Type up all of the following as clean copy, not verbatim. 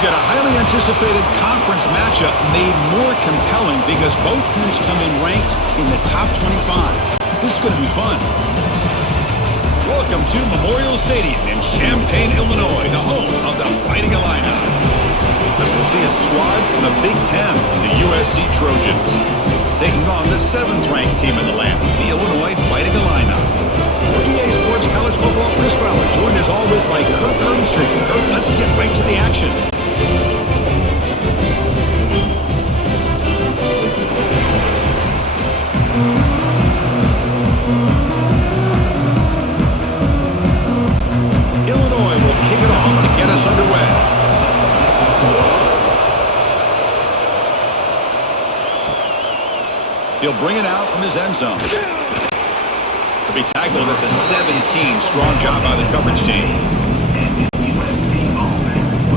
We've got a highly anticipated conference matchup made more compelling because both teams come in ranked in the top 25. This is going to be fun. Welcome to Memorial Stadium in Champaign, Illinois, the home of the Fighting Illini. As we'll see a squad from the Big Ten, the USC Trojans, taking on the 7th-ranked team in the land, the Illinois Fighting Illini. For EA Sports College Football, Chris Fowler, joined as always by Kirk Hermstreet. Kirk, let's get right to the action. Illinois will kick it off to get us underway. He'll bring it out from his end zone. He'll be tackled at the 17. Strong job by the coverage team.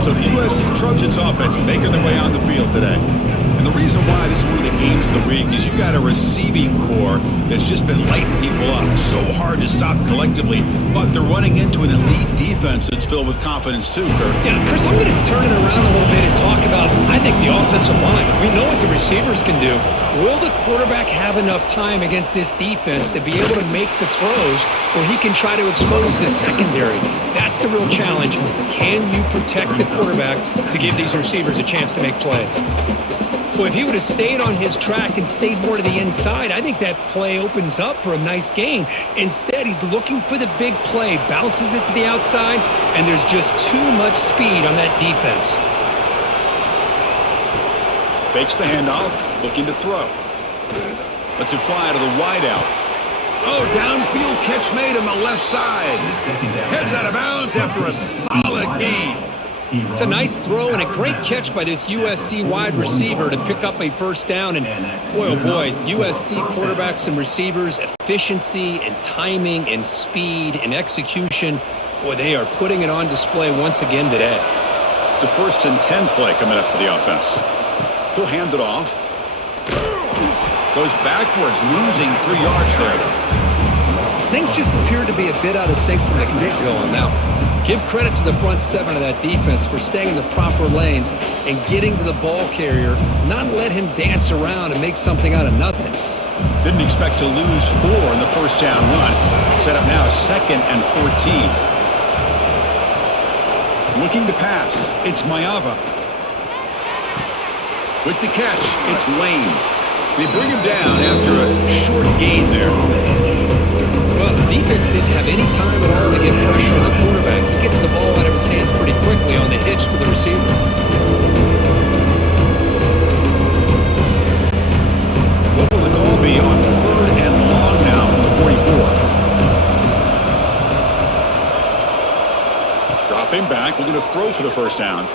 So the USC Trojans offense making their way on the field today. And the reason why this is one of the games in the ring is you got a receiving core that's just been lighting people up. So hard to stop collectively, but they're running into an elite defense that's filled with confidence too, Kirk. Yeah, Chris, I'm going to turn it around a little bit and talk about, I think, the offensive line. We know what the receivers can do. Will the quarterback have enough time against this defense to be able to make the throws where he can try to expose the secondary? That's the real challenge. Can you protect the quarterback to give these receivers a chance to make plays? Well, if he would have stayed on his track and stayed more to the inside, I think that play opens up for a nice gain. Instead, he's looking for the big play, bounces it to the outside, and there's just too much speed on that defense. Fakes the handoff, looking to throw. Lets it fly to the wideout. Oh, downfield catch made on the left side. Heads out of bounds after a solid gain. It's a nice throw and a great catch by this USC wide receiver to pick up a first down. And boy, oh boy, USC quarterbacks and receivers, efficiency and timing and speed and execution. Boy, they are putting it on display once again today. It's a 1st and 10 play coming up for the offense. He'll hand it off. Goes backwards, losing 3 yards there. Things just appear to be a bit out of sync from the get-go on that one. Give credit to the front 7 of that defense for staying in the proper lanes and getting to the ball carrier, not let him dance around and make something out of nothing. Didn't expect to lose 4 in the first down run. Set up now 2nd and 14. Looking to pass. It's Mayava. With the catch, it's Lane. They bring him down after a short gain there. Well, the defense didn't have any time at all to get pressure on the quarterback. He gets the ball out of his hands pretty quickly on the hitch to the receiver. What will the call be on 3rd and long now from the 44? Dropping back, looking to throw for the first down.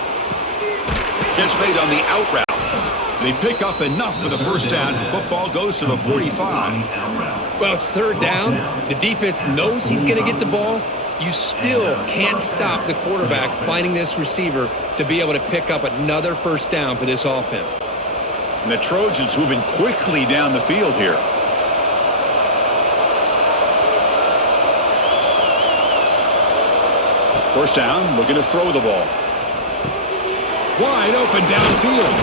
Catch made on the out route. They pick up enough for the first down. Football goes to the 45. Well, it's 3rd down. The defense knows he's going to get the ball. You still can't stop the quarterback finding this receiver to be able to pick up another first down for this offense. And the Trojans moving quickly down the field here. First down, looking to throw the ball. Wide open downfield.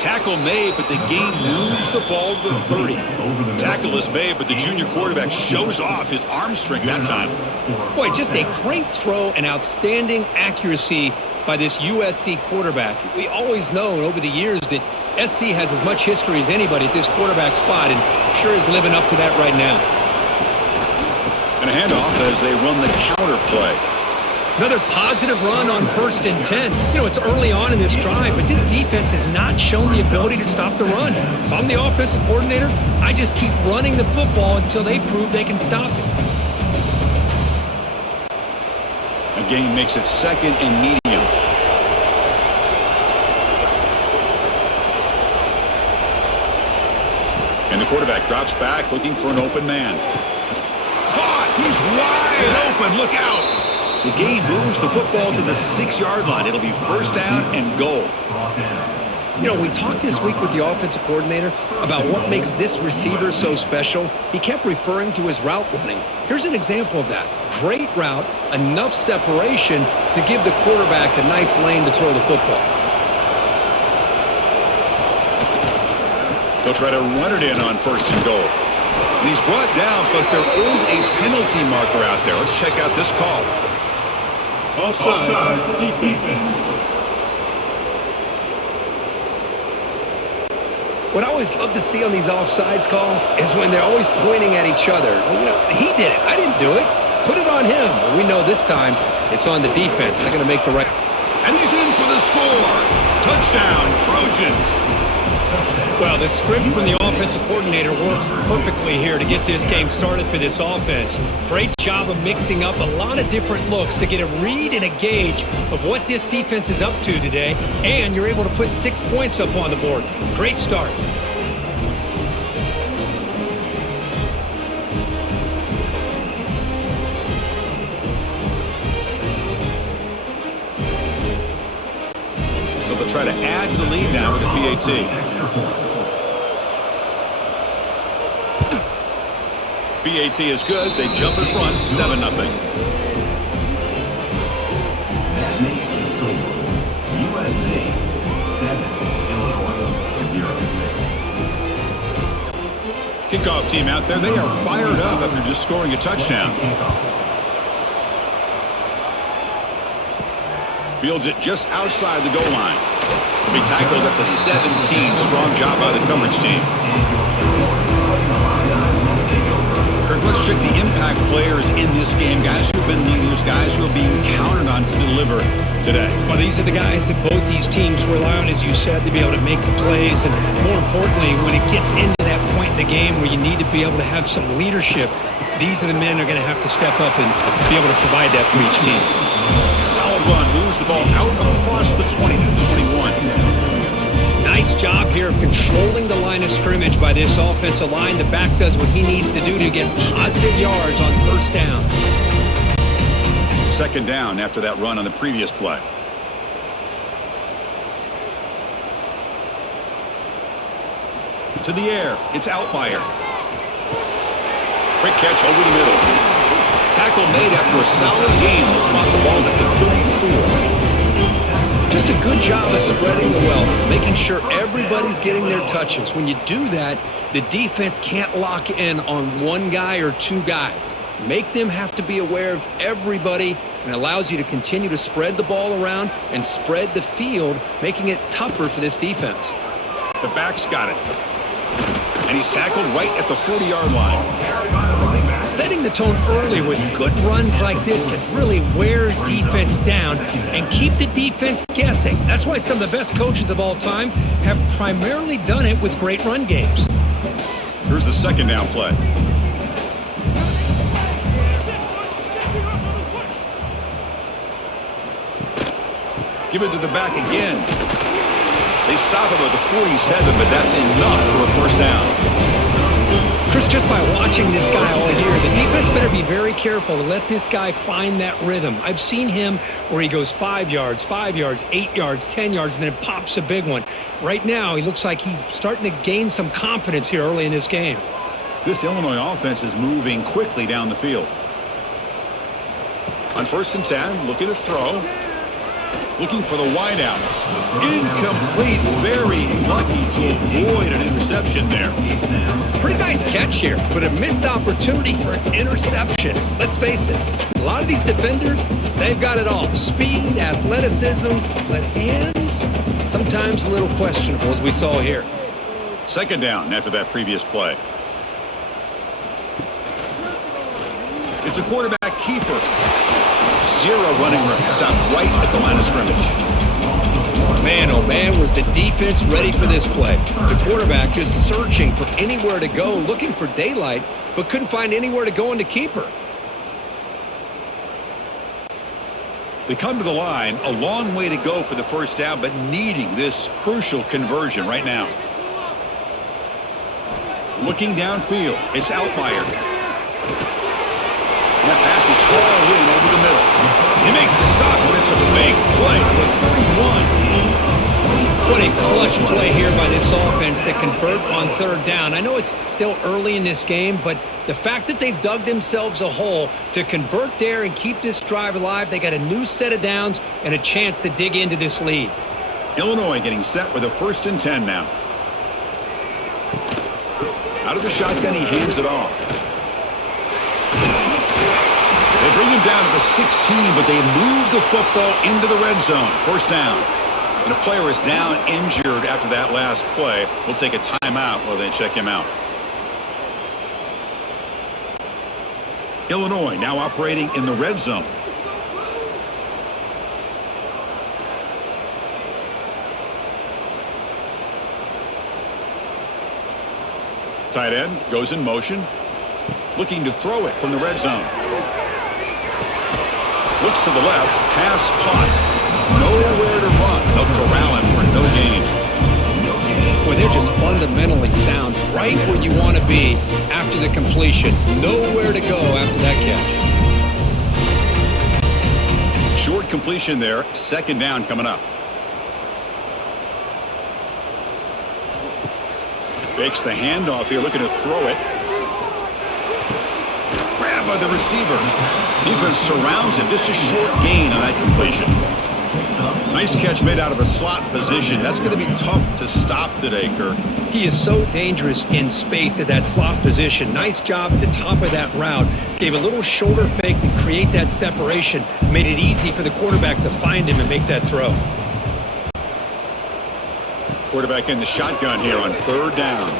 Tackle made, but the gain moves the ball to the 30. Tackle is made, but the junior quarterback shows off his arm strength that time. Boy, just a great throw and outstanding accuracy by this USC quarterback. We always know over the years that SC has as much history as anybody at this quarterback spot, and sure is living up to that right now. And a handoff as they run the counter play. Another positive run on 1st and 10. You know, it's early on in this drive, but this defense has not shown the ability to stop the run. If I'm the offensive coordinator, I just keep running the football until they prove they can stop it. A gain makes it 2nd and medium. And the quarterback drops back looking for an open man. Caught! He's wide open! Look out! The gain moves the football to the 6-yard line. It'll be first down and goal. You know, we talked this week with the offensive coordinator about what makes this receiver so special. He kept referring to his route running. Here's an example of that. Great route, enough separation to give the quarterback a nice lane to throw the football. They'll try to run it in on 1st and goal. And he's brought down, but there is a penalty marker out there. Let's check out this call. Offside, defense. What I always love to see on these offsides call is when they're always pointing at each other. You know, he did it. I didn't do it. Put it on him. Well, we know this time it's on the defense. They're going to make the right. And he's in for the score. Touchdown, Trojans. Well, the script from the offensive coordinator works perfectly here to get this game started for this offense. Great job of mixing up a lot of different looks to get a read and a gauge of what this defense is up to today, and you're able to put 6 points up on the board. Great start. So they'll try to add to the lead now with the PAT. PAT is good. They jump in front, 7-0. That makes the score USC 7, Illinois 0. Kickoff team out there. They are fired up after just scoring a touchdown. Fields it just outside the goal line. To be tackled at the 17. Strong job by the coverage team. Kirk, let's check the impact players in this game. Guys who have been leaders, guys who are being counted on to deliver today. Well, these are the guys that both these teams rely on, as you said, to be able to make the plays. And more importantly, when it gets into that point in the game where you need to be able to have some leadership, these are the men who are going to have to step up and be able to provide that for each team. Solid run. Moves the ball out across the 20 to the 21. Nice job here of controlling the line of scrimmage by this offensive line. The back does what he needs to do to get positive yards on 1st down. 2nd down after that run on the previous play. To the air. It's Outlier. Quick catch over the middle. Tackle made after a solid gain. They'll spot the ball at the 34. Just a good job of spreading the wealth, making sure everybody's getting their touches. When you do that, the defense can't lock in on one guy or two guys. Make them have to be aware of everybody, and allows you to continue to spread the ball around and spread the field, making it tougher for this defense. The back's got it. And he's tackled right at the 40-yard line. Setting the tone early with good runs like this can really wear defense down and keep the defense guessing. That's why some of the best coaches of all time have primarily done it with great run games. Here's the 2nd down play. Give it to the back again. They stop him at the 47, but that's enough for a 1st down. Chris, just by watching this guy all year, the defense better be very careful to let this guy find that rhythm. I've seen him where he goes 5 yards, 8 yards, 10 yards, and then it pops a big one. Right now, he looks like he's starting to gain some confidence here early in this game. This Illinois offense is moving quickly down the field. On 1st and 10, looking to throw. Looking for the wideout. Incomplete. Very lucky to avoid an interception there. Pretty nice catch here, but a missed opportunity for an interception. Let's face it, a lot of these defenders, they've got it all. Speed, athleticism, but hands, sometimes a little questionable, as we saw here. 2nd down after that previous play. It's a quarterback keeper. 0 running room. Stopped right at the line of scrimmage. Man, oh man, was the defense ready for this play. The quarterback just searching for anywhere to go, looking for daylight, but couldn't find anywhere to go into keeper. They come to the line, a long way to go for the 1st down, but needing this crucial conversion right now. Looking downfield, it's Outlier. And that pass is hauled in over the middle. They make the stop, but it's a big play with 31. What a clutch play here by this offense to convert on third down. I know it's still early in this game, but the fact that they've dug themselves a hole to convert there and keep this drive alive, they got a new set of downs and a chance to dig into this lead. Illinois getting set with a 1st and 10 now. Out of the shotgun, he hands it off. They bring him down to the 16, but they move the football into the red zone. 1st down. And a player is down injured after that last play. We'll take a timeout while they check him out. Illinois now operating in the red zone. Tight end goes in motion, looking to throw it from the red zone. Looks to the left, pass caught. Nowhere to run. They'll corral him for no gain. Boy, they're just fundamentally sound, right where you want to be after the completion. Nowhere to go after that catch. Short completion there. 2nd down coming up. Fakes the handoff here, looking to throw it. Grabbed by the receiver. Defense surrounds him. Just a short gain on that completion. Nice catch made out of a slot position. That's going to be tough to stop today, Kirk. He is so dangerous in space at that slot position. Nice job at the top of that route. Gave a little shoulder fake to create that separation. Made it easy for the quarterback to find him and make that throw. Quarterback in the shotgun here on 3rd down.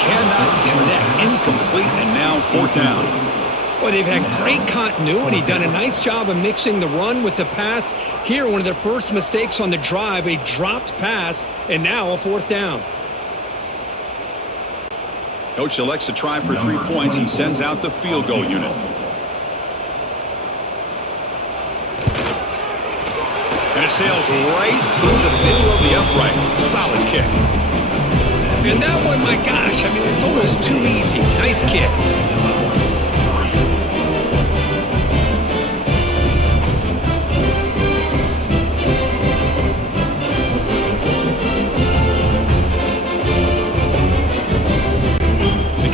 Cannot connect. Incomplete, and now 4th down. Well, they've had great continuity, done a nice job of mixing the run with the pass. Here, one of their first mistakes on the drive, a dropped pass, and now a 4th down. Coach elects to try for 3 points and sends out the field goal unit. And it sails right through the middle of the uprights. Solid kick. And that one, my gosh, I mean, it's almost too easy. Nice kick.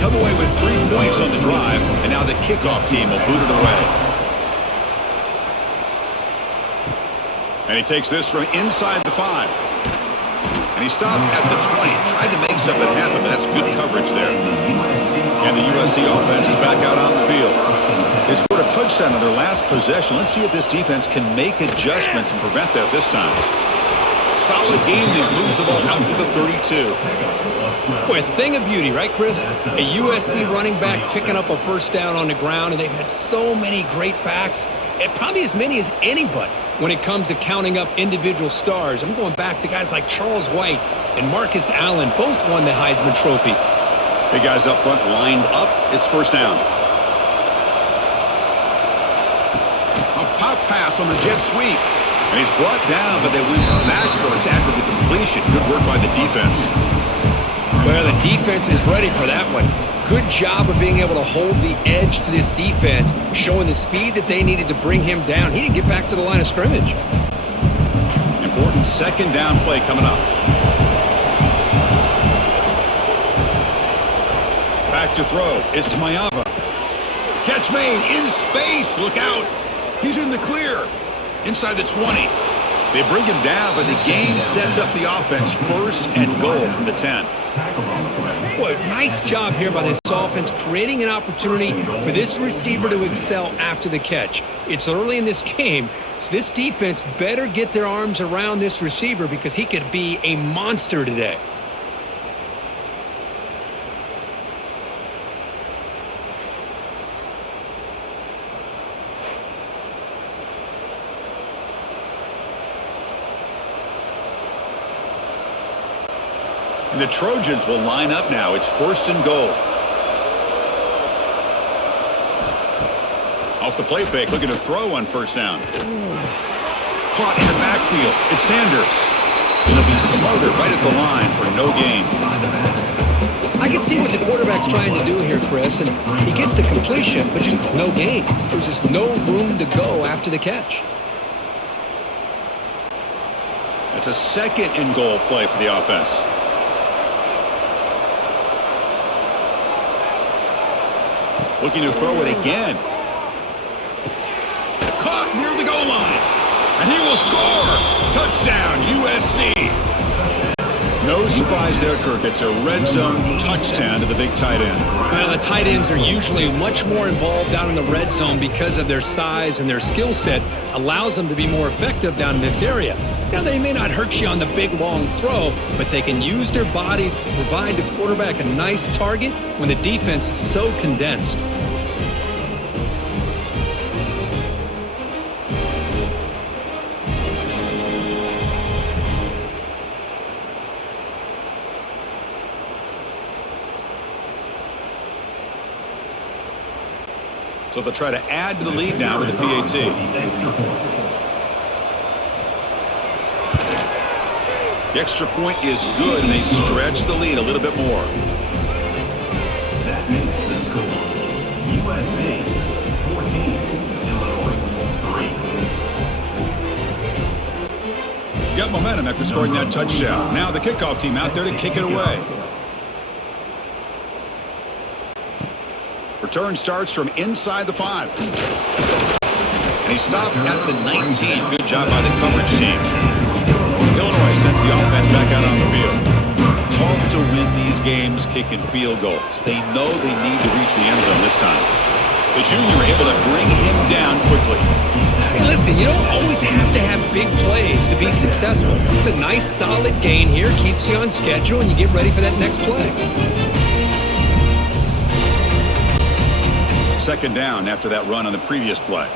Come away with 3 points on the drive, and now the kickoff team will boot it away. And he takes this from inside the 5. And he stopped at the 20. Tried to make something happen, but that's good coverage there. And the USC offense is back out on the field. They scored a touchdown on their last possession. Let's see if this defense can make adjustments and prevent that this time. Solid game there. Moves the ball out to the 32. Boy, a thing of beauty, right, Chris? A USC running back picking up a 1st down on the ground, and they've had so many great backs, and probably as many as anybody when it comes to counting up individual stars. I'm going back to guys like Charles White and Marcus Allen. Both won the Heisman Trophy. Big guys up front lined up. It's 1st down. A pop pass on the jet sweep. And he's brought down, but they went backwards after the completion. Good work by the defense. Well, the defense is ready for that one. Good job of being able to hold the edge to this defense, showing the speed that they needed to bring him down. He didn't get back to the line of scrimmage. Important 2nd down play coming up. Back to throw. It's Mayava. Catch made in space. Look out. He's in the clear. Inside the 20. They bring him down, but the game sets up the offense. 1st and goal from the 10. Boy, nice job here by this offense, creating an opportunity for this receiver to excel after the catch. It's early in this game, so this defense better get their arms around this receiver because he could be a monster today. And the Trojans will line up now. It's 1st and goal. Off the play fake, looking to throw on 1st down. Caught in the backfield. It's Sanders. Going to be smothered right at the line for no gain. I can see what the quarterback's trying to do here, Chris, and he gets the completion, but just no gain. There's just no room to go after the catch. That's a second and goal play for the offense. Looking to throw it again. Caught near the goal line. And he will score. Touchdown, USC. No surprise there, Kirk. It's a red zone touchdown to the big tight end. Well, the tight ends are usually much more involved down in the red zone because of their size, and their skill set allows them to be more effective down in this area. Now, they may not hurt you on the big, long throw, but they can use their bodies to provide the quarterback a nice target when the defense is so condensed. So they'll try to add to the lead now with the PAT. The extra point is good, and they stretch the lead a little bit more. That makes the score USC 14, Illinois 3. Got momentum after scoring that touchdown. Now the kickoff team out there to kick it away. Return starts from inside the 5. And he stopped at the 19. Good job by the coverage team. Illinois sends the offense back out on the field. Tough to win these games kicking field goals. They know they need to reach the end zone this time. The junior able to bring him down quickly. Hey, listen, you don't always have to have big plays to be successful. It's a nice, solid gain here. Keeps you on schedule, and you get ready for that next play. Second down after that run on the previous play.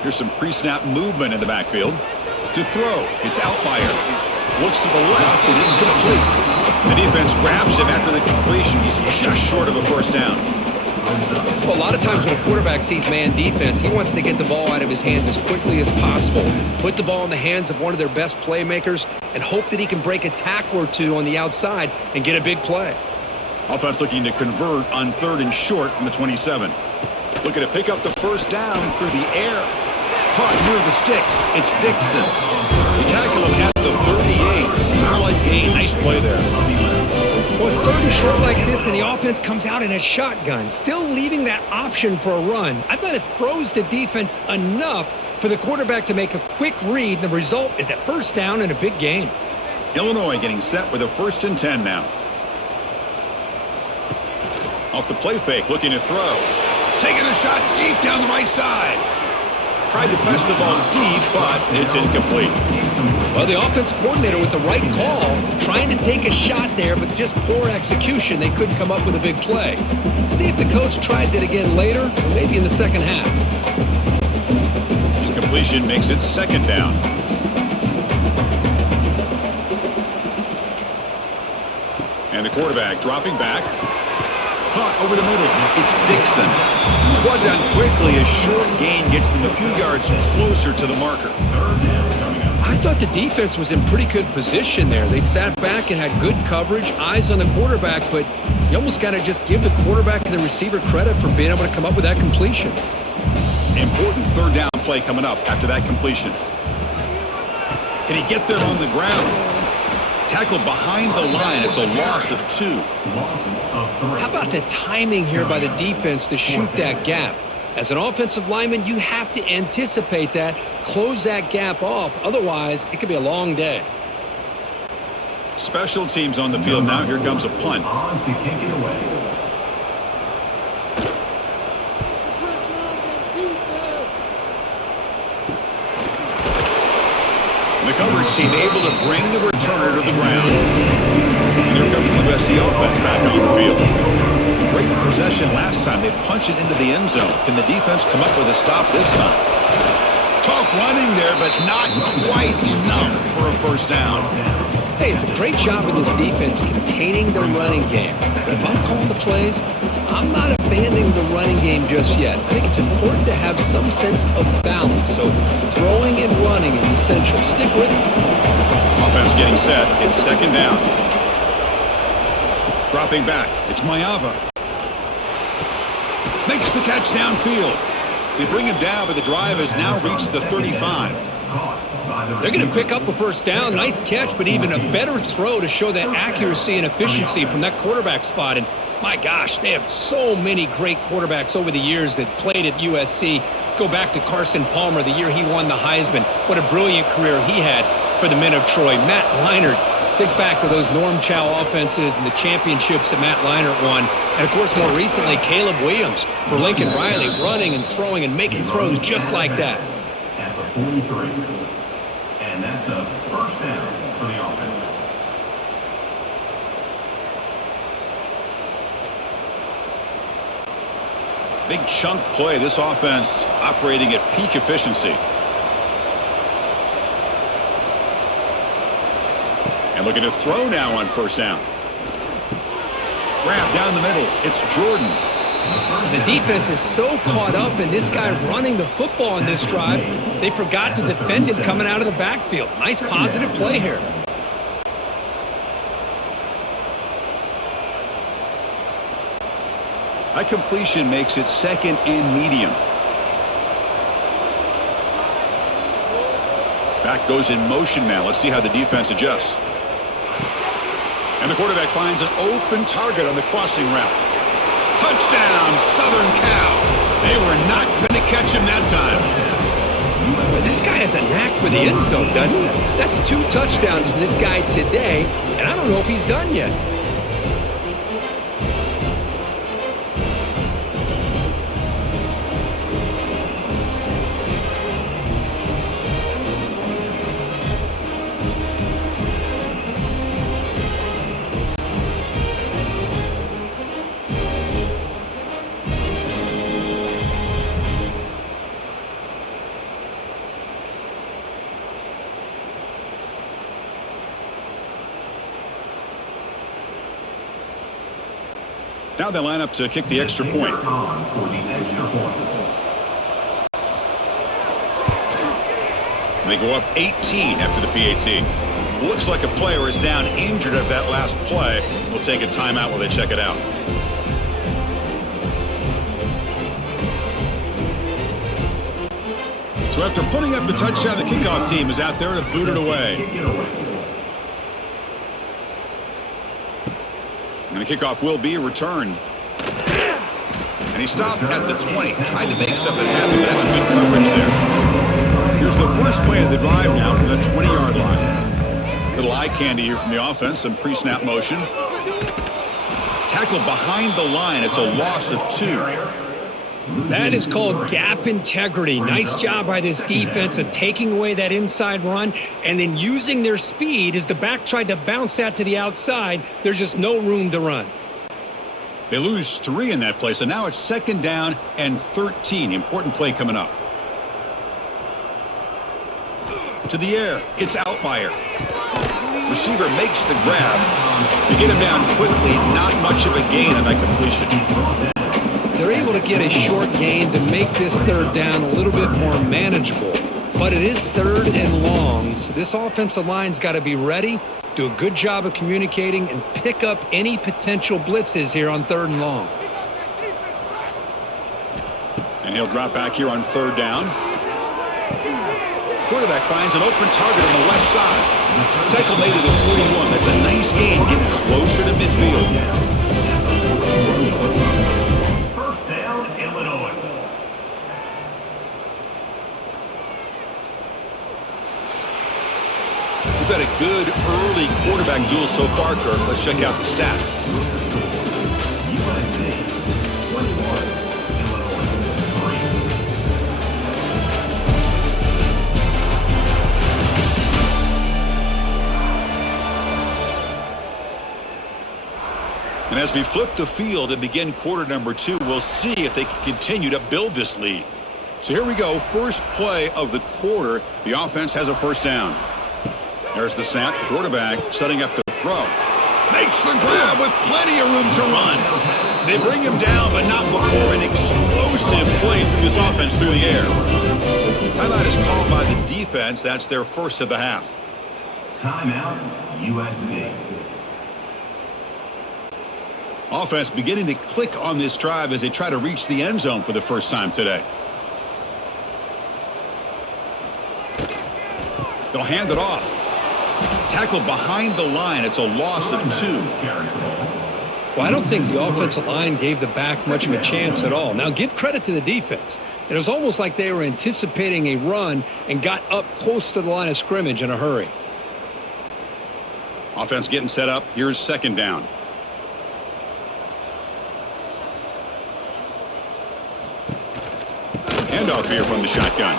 Here's some pre-snap movement in the backfield. To throw, it's Outlier. Looks to the left, and it's complete. The defense grabs him after the completion. He's just short of a first down. Well, a lot of times when a quarterback sees man defense, he wants to get the ball out of his hands as quickly as possible, put the ball in the hands of one of their best playmakers, and hope that he can break a tackle or two on the outside and get a big play. Offense looking to convert on 3rd and short from the 27. Looking to pick up the first down through the air. Caught near the sticks. It's Dixon. They tackle him at the 38. Solid gain. Nice play there. Well, it's 3rd and short like this, and the offense comes out in a shotgun, still leaving that option for a run. I thought it throws the defense enough for the quarterback to make a quick read, and the result is a first down and a big gain. Illinois getting set with a 1st and 10 now. Off the play fake, looking to throw. Taking a shot deep down the right side. Tried to press the ball deep, but it's incomplete. Well, the offense coordinator with the right call, trying to take a shot there, but just poor execution. They couldn't come up with a big play. Let's see if the coach tries it again later, or maybe in the second half. Incompletion makes it 2nd down. And the quarterback dropping back. Caught over the middle. It's Dixon. He's brought down quickly. A short gain gets them a few yards closer to the marker. I thought the defense was in pretty good position there. They sat back and had good coverage, eyes on the quarterback, but you almost got to just give the quarterback and the receiver credit for being able to come up with that completion. Important 3rd down play coming up after that completion. Can he get there on the ground? Tackled behind the line. It's a loss of 2. How about the timing here by the defense to shoot that gap? As an offensive lineman, you have to anticipate that, close that gap off. Otherwise, it could be a long day. Special teams on the field now. Here comes a punt. On to kick it away. The coverage team able to bring the returner to the ground. And here comes the USC offense back on the field. Great possession last time. They punch it into the end zone. Can the defense come up with a stop this time? Tough running there, but not quite enough for a first down. Hey, it's a great job of this defense containing the running game. But if I'm calling the plays, I'm not abandoning the running game just yet. I think it's important to have some sense of balance. So throwing and running is essential. Stick with it. Offense getting set. It's 2nd down. Dropping back. It's Mayava. Makes the catch downfield. They bring him down, but the drive has now reached the 35. They're going to pick up a first down. Nice catch, but even a better throw to show that accuracy and efficiency from that quarterback spot. And my gosh, they have so many great quarterbacks over the years that played at USC. Go back to Carson Palmer, the year he won the Heisman. What a brilliant career he had for the men of Troy. Matt Leinart, think back to those Norm Chow offenses and the championships that Matt Leinart won. And, of course, more recently, Caleb Williams for Lincoln Riley, running and throwing and making throws just like that. At the 43. And that's a first down for the offense. Big chunk play. This offense operating at peak efficiency. And looking to throw now on first down. Grab down the middle. It's Jordan. The defense is so caught up in this guy running the football in this drive, they forgot to defend him coming out of the backfield. Nice positive play here. That completion makes it second and medium. Back goes in motion now. Let's see how the defense adjusts. And the quarterback finds an open target on the crossing route. Touchdown, Southern Cal. They were not going to catch him that time. Boy, this guy has a knack for the end zone, doesn't he? That's 2 touchdowns for this guy today, and I don't know if he's done yet. Now they line up to kick the extra point. They go up 18 after the PAT. Looks like a player is down injured at that last play. We'll take a timeout while they check it out. So after putting up the touchdown, the kickoff team is out there to boot it away. And the kickoff will be returned. And he stopped at the 20, trying to make something happen. That's good coverage there. Here's the first play of the drive now from the 20-yard line. Little eye candy here from the offense, some pre-snap motion. Tackled behind the line. It's a loss of 2. That is called gap integrity. Nice job by this defense of taking away that inside run and then using their speed as the back tried to bounce that to the outside. There's just no room to run. They lose 3 in that play, so now it's second down and 13. Important play coming up. To the air. It's Outlier. Receiver makes the grab. To get him down quickly, not much of a gain on that completion. They're able to get a short gain to make this third down a little bit more manageable. But it is third and long, so this offensive line's got to be ready, do a good job of communicating, and pick up any potential blitzes here on third and long. And he'll drop back here on third down. Quarterback finds an open target on the left side. Tackle made to the 41. That's a nice gain, getting closer to midfield. We've had a good early quarterback duel so far, Kirk. Let's check out the stats. USC 21, Illinois 3. And as we flip the field and begin quarter number 2, we'll see if they can continue to build this lead. So here we go. First play of the quarter. The offense has a first down. There's the snap. Quarterback setting up the throw. Makes the grab with plenty of room to run. They bring him down, but not before an explosive play through this offense through the air. Timeout is called by the defense. That's their first of the half. Timeout, USC. Offense beginning to click on this drive as they try to reach the end zone for the first time today. They'll hand it off. Tackled behind the line. It's a loss of 2. Well, I don't think the offensive line gave the back much of a chance at all. Now, give credit to the defense. It was almost like they were anticipating a run and got up close to the line of scrimmage in a hurry. Offense getting set up. Here's second down. Handoff here from the shotgun.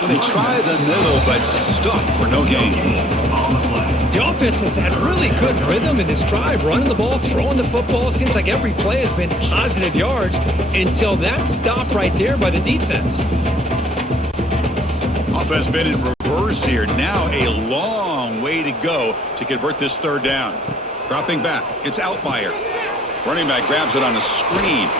Well, they try the middle, but stuff for no gain. The offense has had really good rhythm in this drive, running the ball, throwing the football. It seems like every play has been positive yards until that stop right there by the defense. Offense been in reverse here. Now a long way to go to convert this third down. Dropping back. It's Outlier. Running back grabs it on the screen.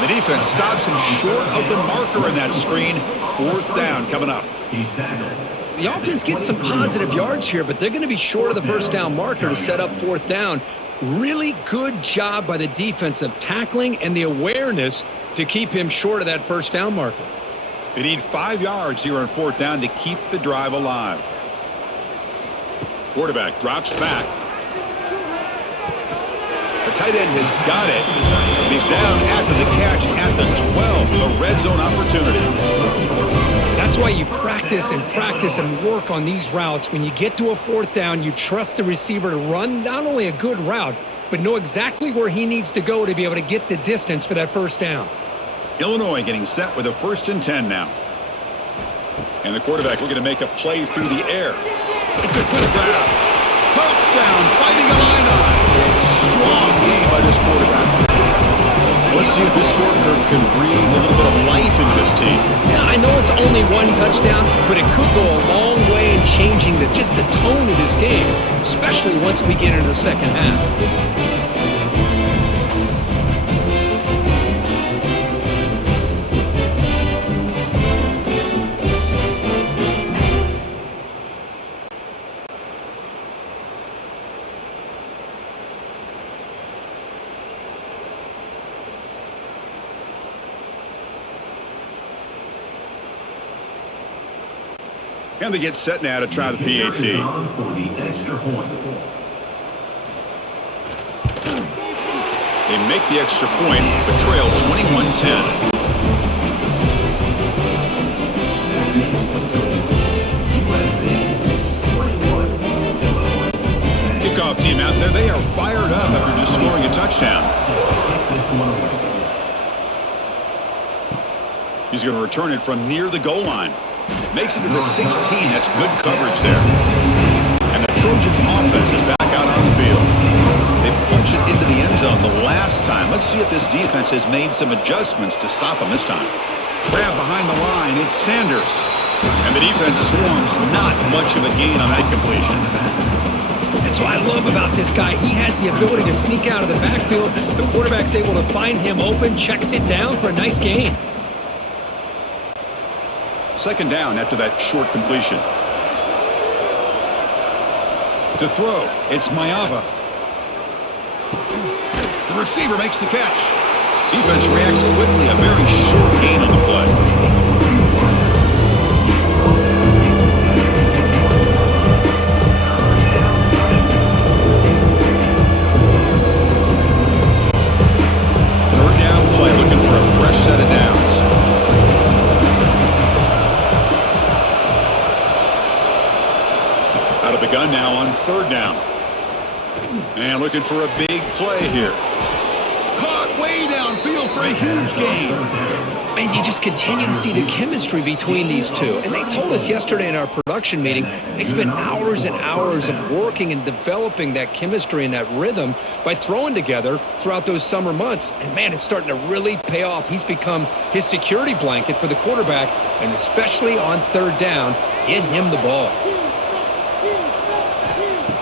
The defense stops him short of the marker in that screen. Fourth down coming up. He's tackled. The offense gets some positive yards here, but they're going to be short of the first down marker to set up fourth down. Really good job by the defense of tackling and the awareness to keep him short of that first down marker. They need 5 yards here on fourth down to keep the drive alive. Quarterback drops back. The tight end has got it. And he's down after the catch at the 12 with a red zone opportunity. That's why you practice and work on these routes. When you get to a fourth down, you trust the receiver to run not only a good route, but know exactly where he needs to go to be able to get the distance for that first down. Illinois getting set with a 1st and 10 now. And the quarterback looking to make a play through the air. It's a quick grab. Touchdown, fighting Illini. Strong game by this quarterback. Let's see if this scorecard can breathe a little bit of life into this team. Yeah, I know it's only one touchdown, but it could go a long way in changing just the tone of this game, especially once we get into the second half. And they get set now to try the PAT. For the extra point. They make the extra point, but trail 21-10. Kickoff team out there, they are fired up after just scoring a touchdown. He's going to return it from near the goal line. Makes it to the 16. That's good coverage there. And the Trojans' offense is back out on the field. They punched it into the end zone the last time. Let's see if this defense has made some adjustments to stop them this time. Grab behind the line. It's Sanders. And the defense swarms. Not much of a gain on that completion. That's what I love about this guy. He has the ability to sneak out of the backfield. The quarterback's able to find him open, checks it down for a nice gain. Second down after that short completion. To throw, it's Mayava. The receiver makes the catch. Defense reacts quickly. A very short gain on the play. Third down play, looking for a fresh set of downs. Out of the gun now on third down. And looking for a big play here. Caught way downfield for a huge gain. And you just continue to see the chemistry between these two. And they told us yesterday in our production meeting, they spent hours and hours of working and developing that chemistry and that rhythm by throwing together throughout those summer months. And man, it's starting to really pay off. He's become his security blanket for the quarterback, and especially on third down, get him the ball.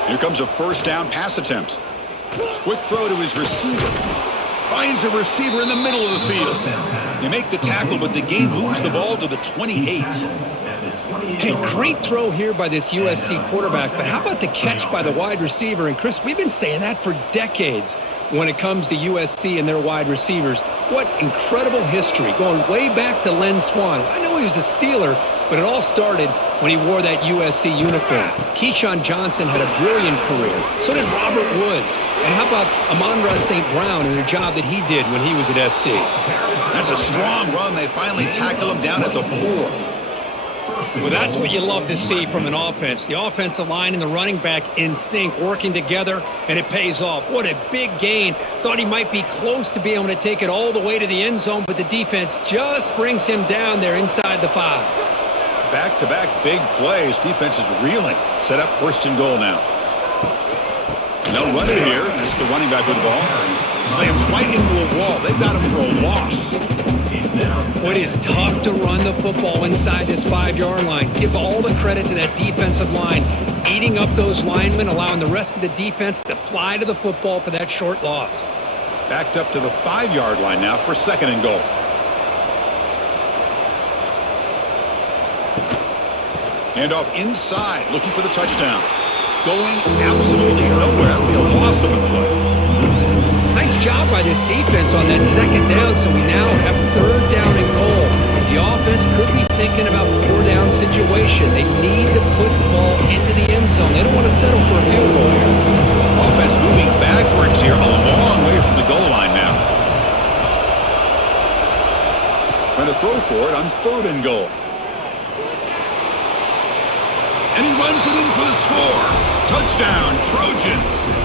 Here comes a first down pass attempt. Quick throw to his receiver. Finds a receiver in the middle of the field. They make the tackle, but the game moves the ball to the 28. Hey, great throw here by this USC quarterback, but how about the catch by the wide receiver? And Chris, we've been saying that for decades when it comes to USC and their wide receivers. What incredible history, going way back to Len Swan. I know he was a Steeler, but it all started when he wore that USC uniform. Keyshawn Johnson had a brilliant career. So did Robert Woods. And how about Amon-Ra St. Brown and the job that he did when he was at SC? That's a strong run. They finally tackle him down at the 4. Well, that's what you love to see from an offense. The offensive line and the running back in sync, working together, and it pays off. What a big gain. Thought he might be close to being able to take it all the way to the end zone, but the defense just brings him down there inside the 5. Back-to-back big plays. Defense is reeling. Set up 1st and goal now. No runner here. That's the running back with the ball. Slams right into a wall. They've got him for a loss. It is tough to run the football inside this 5-yard line. Give all the credit to that defensive line, eating up those linemen, allowing the rest of the defense to fly to the football for that short loss. Backed up to the 5-yard line now for 2nd and goal. Handoff inside, looking for the touchdown. Going absolutely nowhere. That'll be a loss of a play. Nice job by this defense on that 2nd down, so we now have 3rd down and goal. The offense could be thinking about 4-down situation. They need to put the ball into the end zone. They don't want to settle for a field goal here. Offense moving backwards here, a long way from the goal line now. Trying to throw for it on 3rd and goal. And he runs it in for the score. Touchdown, Trojans.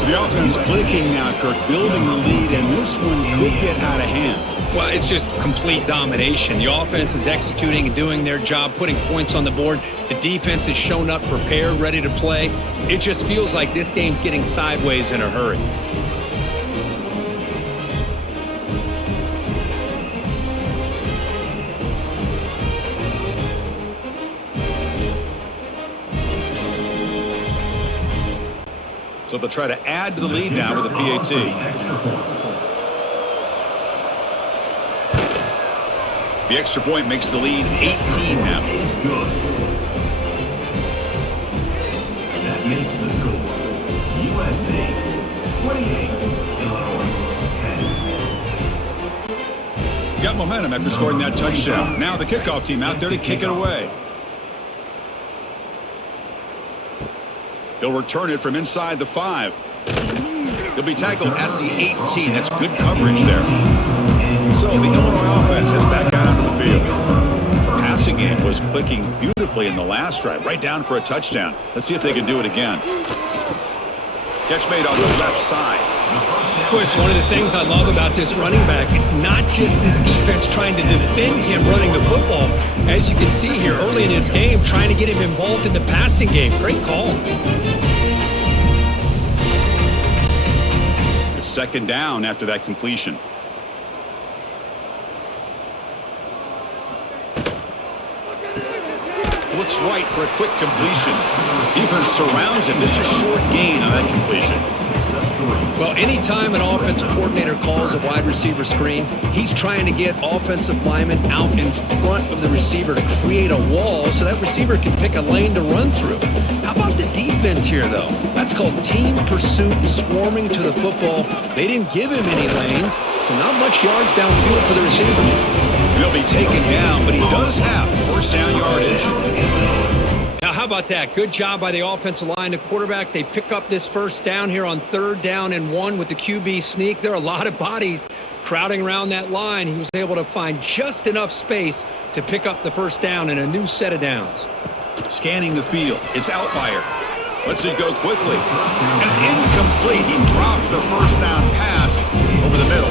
So the offense clicking now, Kirk, building the lead, and this one could get out of hand. Well, it's just complete domination. The offense is executing and doing their job, putting points on the board. The defense has shown up prepared, ready to play. It just feels like this game's getting sideways in a hurry. So they'll try to add to the lead now with a PAT. The extra point makes the lead 18 now. That makes the score USC 28, Illinois 10. Got momentum after scoring that touchdown. Now the kickoff team out there to kick it away. He'll return it from inside the 5. He'll be tackled at the 18. That's good coverage there. So the Illinois offense heads back out onto the field. Passing game was clicking beautifully in the last drive, right down for a touchdown. Let's see if they can do it again. Catch made on the left side. Boy, it's one of the things I love about this running back. It's not just this defense trying to defend him running the football. As you can see here early in his game, trying to get him involved in the passing game. Great call. It's 2nd down after that completion. Looks right for a quick completion. Defense surrounds him. Just a short gain on that completion. Well, anytime an offensive coordinator calls a wide receiver screen, he's trying to get offensive linemen out in front of the receiver to create a wall so that receiver can pick a lane to run through. How about the defense here, though? That's called team pursuit, swarming to the football. They didn't give him any lanes, so not much yards downfield for the receiver. He'll be taken down, but he does have 1st down yardage. Now, how about that? Good job by the offensive line. The quarterback, they pick up this 1st down here on 3rd down and 1 with the QB sneak. There are a lot of bodies crowding around that line. He was able to find just enough space to pick up the 1st down in a new set of downs. Scanning the field. It's Outlier. Lets it go quickly. And it's incomplete. He dropped the 1st down pass over the middle.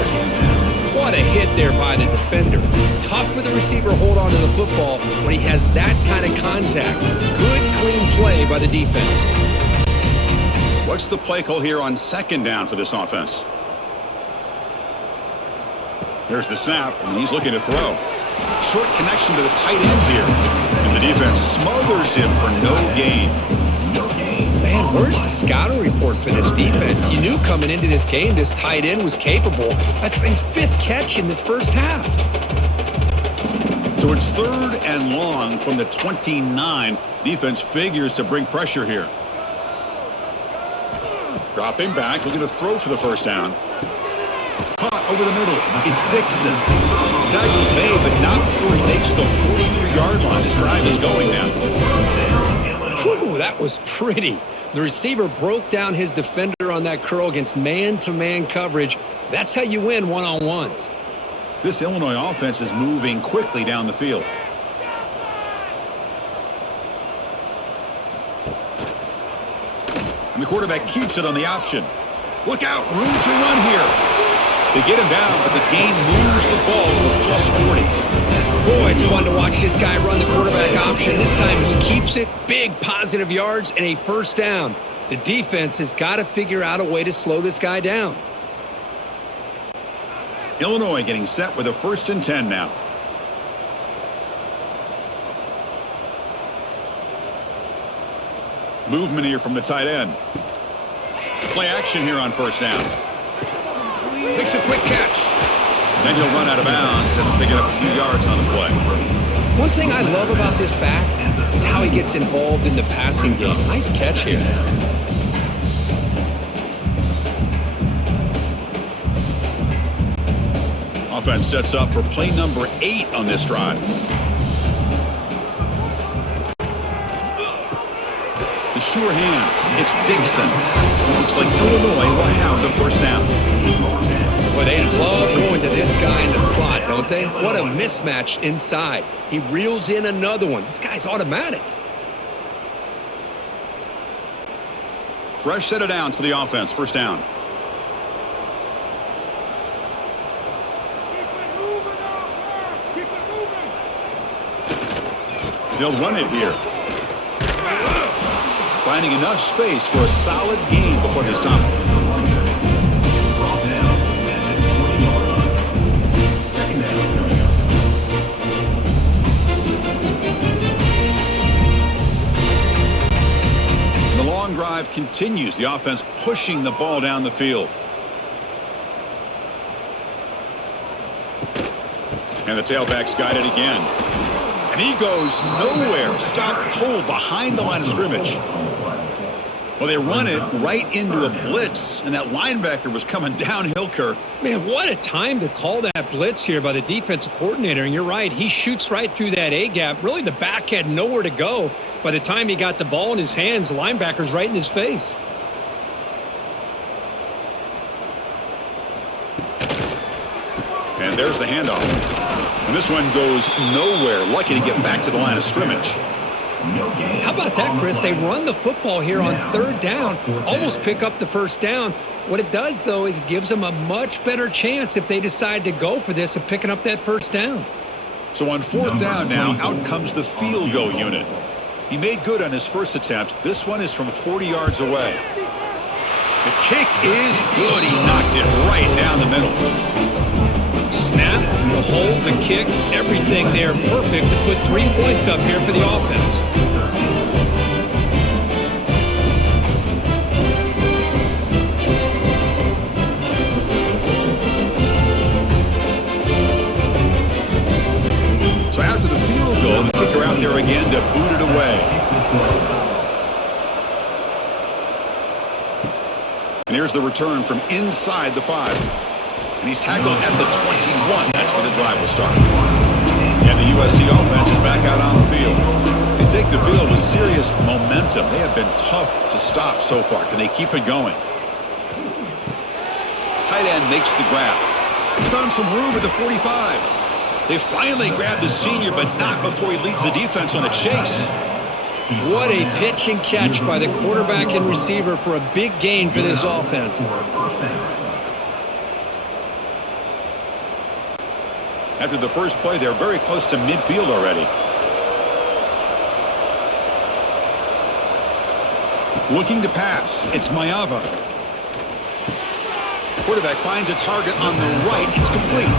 What a hit there by the defender. Tough for the receiver to hold on to the football when he has that kind of contact. Good, clean play by the defense. What's the play call here on 2nd down for this offense? Here's the snap, and he's looking to throw. Short connection to the tight end here. And the defense smothers him for no gain. Man, where's the scouting report for this defense? You knew coming into this game this tight end was capable. That's his 5th catch in this 1st half. So it's 3rd and long from the 29. Defense figures to bring pressure here. Dropping back, looking to throw for the 1st down. Caught over the middle. It's Dixon. Tackle's made, but not before he makes the 43-yard line. This drive is going now. Whew, that was pretty. The receiver broke down his defender on that curl against man-to-man coverage. That's how you win one-on-ones. This Illinois offense is moving quickly down the field. And the quarterback keeps it on the option. Look out, room to run here. They get him down, but the game moves the ball to plus 40. Boy, it's fun to watch this guy run the quarterback option. This time he keeps it, big positive yards, and a first down. The defense has got to figure out a way to slow this guy down. Illinois getting set with a 1st and 10 now. Movement here from the tight end. Play action here on 1st down. Makes a quick catch. Then he'll run out of bounds and pick it up a few yards on the play. One thing I love about this back is how he gets involved in the passing game. Nice catch here. Offense sets up for play number 8 on this drive. The sure hands. It's Dixon. Looks like Illinois will have the 1st down. Boy, they love going to this guy in the slot, don't they? What a mismatch inside. He reels in another one. This guy's automatic. Fresh set of downs for the offense. 1st down. They'll run it here. Finding enough space for a solid gain before they stop. The long drive continues. The offense pushing the ball down the field. And the tailback's got it again. And he goes nowhere. Stopped cold behind the line of scrimmage. Well, they run it right into a blitz, and that linebacker was coming downhill, Kirk. Man, what a time to call that blitz here by the defensive coordinator. And you're right, he shoots right through that A-gap. Really, the back had nowhere to go. By the time he got the ball in his hands, the linebacker's right in his face. And there's the handoff. And this one goes nowhere. Lucky to get back to the line of scrimmage. How about that, Chris? They run the football here on 3rd down, almost pick up the 1st down. What it does, though, is it gives them a much better chance if they decide to go for this of picking up that 1st down. So on 4th down now, out comes the field goal unit. He made good on his first attempt. This one is from 40 yards away. The kick is good. He knocked it right down the middle. Snap, the hold, the kick, everything there perfect to put 3 points up here for the offense. So after the field goal, the kicker out there again to boot it away. And here's the return from inside the 5. And he's tackled at the 21. That's where the drive will start. And the USC offense is back out on the field. They take the field with serious momentum. They have been tough to stop so far. Can they keep it going? Tight end makes the grab. He's found some room at the 45. They finally grab the senior, but not before he leads the defense on a chase. What a pitch and catch by the quarterback and receiver for a big gain for this offense. After the first play, they're very close to midfield already. Looking to pass. It's Mayava. Quarterback finds a target on the right. It's complete.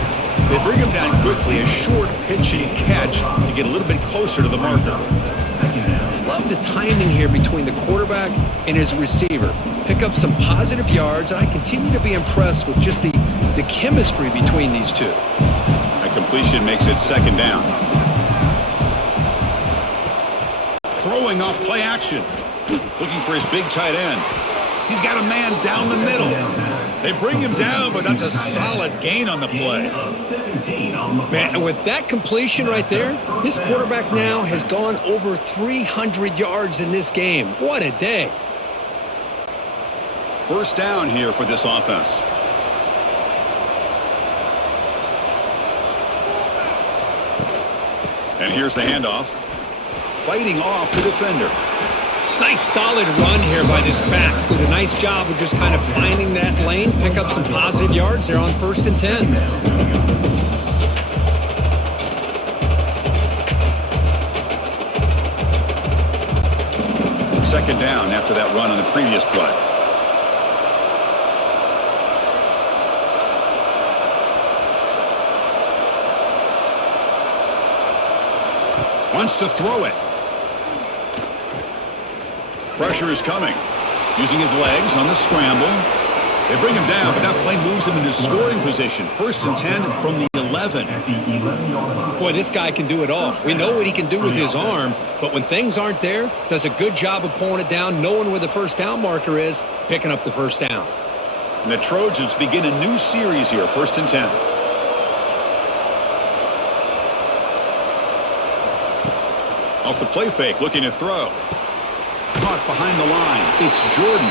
They bring him down quickly. A short pitch and catch to get a little bit closer to the marker. Love the timing here between the quarterback and his receiver. Pick up some positive yards, and I continue to be impressed with just the chemistry between these two. Completion makes it 2nd down. Throwing off play action. Looking for his big tight end. He's got a man down the middle. They bring him down, but that's a solid gain on the play. Man, and with that completion right there, this quarterback now has gone over 300 yards in this game. What a day. First down here for this offense. And here's the handoff. Fighting off the defender. Nice solid run here by this back. Did a nice job of just kind of finding that lane, pick up some positive yards there on 1st and 10. Second down after that run on the previous play. Wants to throw it. Pressure is coming. Using his legs on the scramble. They bring him down, but that play moves him into scoring position. 1st and 10 from the 11. Boy, this guy can do it all. We know what he can do with his arm, but when things aren't there, does a good job of pulling it down, knowing where the first down marker is, picking up the first down. And the Trojans begin a new series here, 1st and 10. Off the play fake, looking to throw. Caught behind the line. It's Jordan.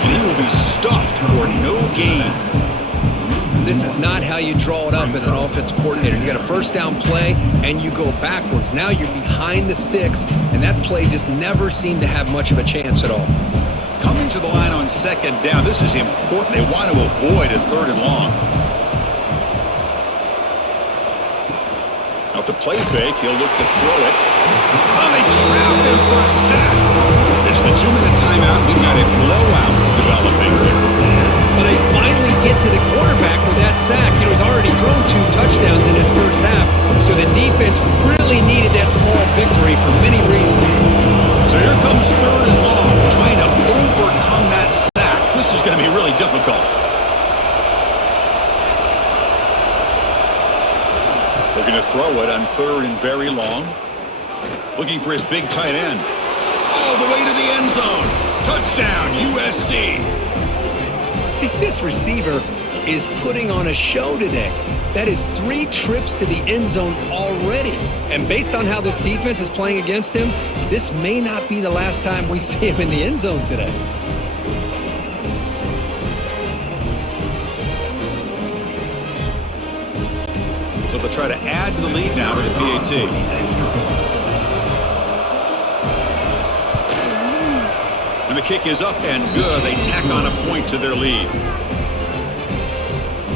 And he will be stuffed for no gain. This is not how you draw it up as an offensive coordinator. You got a first down play, and you go backwards. Now you're behind the sticks, and that play just never seemed to have much of a chance at all. Coming to the line on 2nd down. This is important. They want to avoid a 3rd and long. Off the play fake, he'll look to throw it. Oh, they trap him for a sack. It's the 2-minute timeout. We've got a blowout developing here. But they finally get to the quarterback with that sack. You know, he's already thrown 2 touchdowns in his first half, so the defense really needed that small victory for many reasons. So here comes 3rd and long, trying to overcome that sack. This is going to be really difficult. Looking to throw it on 3rd and very long. Looking for his big tight end. All the way to the end zone. Touchdown, USC. This receiver is putting on a show today. That is 3 trips to the end zone already. And based on how this defense is playing against him, this may not be the last time we see him in the end zone today. So they'll try to add to the lead now with the PAT. And the kick is up and good. They tack on a point to their lead.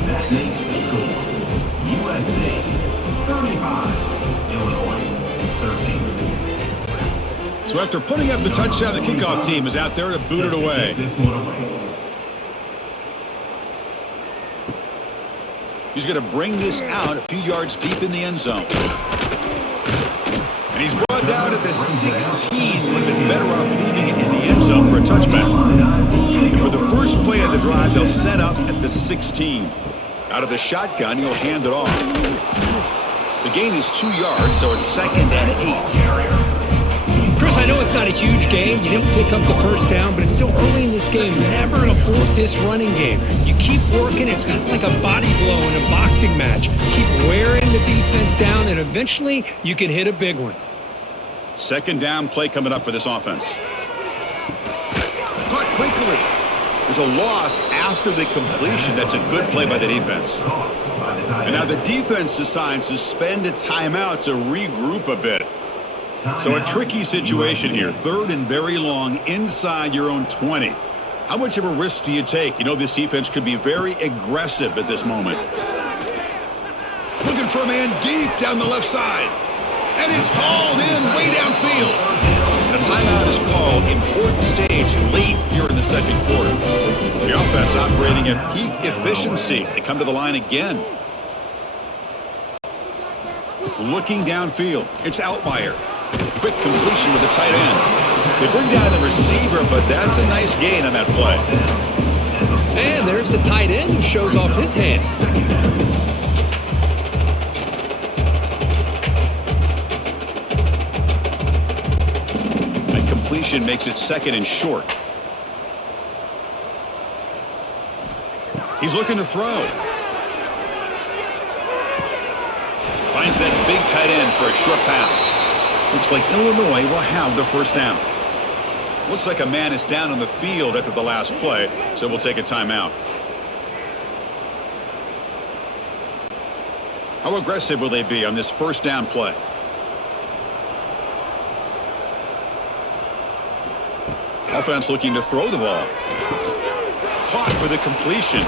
That makes the score USC 35, Illinois 13. So after putting up the touchdown, the kickoff team is out there to boot it away. This one away. He's going to bring this out a few yards deep in the end zone. And he's brought down at the 16. Would have been better off leaving it in the end zone for a touchback. And for the first play of the drive, they'll set up at the 16. Out of the shotgun, he'll hand it off. The gain is 2 yards, so it's 2nd and 8. Chris, I know it's not a huge game. You didn't pick up the first down, but it's still early in this game. Never abort this running game. You keep working. It's kind of like a body blow in a boxing match. Keep wearing the defense down, and eventually you can hit a big one. 2nd down play coming up for this offense. Caught quickly. There's a loss after the completion. That's a good play by the defense. And now the defense decides to spend a timeout to regroup a bit. So a tricky situation here. 3rd and very long inside your own 20. How much of a risk do you take? You know this defense could be very aggressive at this moment. Looking for a man deep down the left side. And it's hauled in way downfield. The timeout is called. Important stage late here in the 2nd quarter. The offense operating at peak efficiency. They come to the line again. Looking downfield. It's Outlier. Quick completion with the tight end. They bring down the receiver, but that's a nice gain on that play. And there's the tight end who shows off his hands. That completion makes it 2nd and short. He's looking to throw. Finds that big tight end for a short pass. Looks like Illinois will have the first down. Looks like a man is down on the field after the last play, so we'll take a timeout. How aggressive will they be on this first down play? Offense looking to throw the ball. Caught for the completion.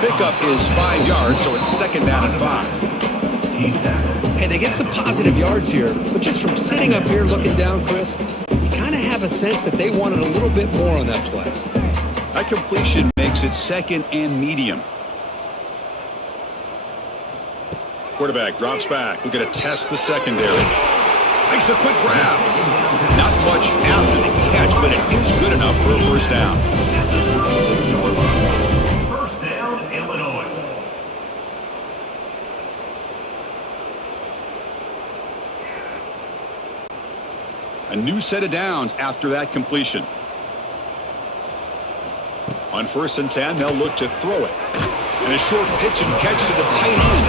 Pickup is 5 yards, so it's second down and 5. Hey, they get some positive yards here, but just from sitting up here looking down, Chris, you kind of have a sense that they wanted a little bit more on that play. That completion makes it second and medium. Quarterback drops back. We're going to test the secondary. Makes a quick grab. Not much after the catch, but it is good enough for a first down. First down, Illinois. A new set of downs after that completion. On 1st and 10, they'll look to throw it. And a short pitch and catch to the tight end.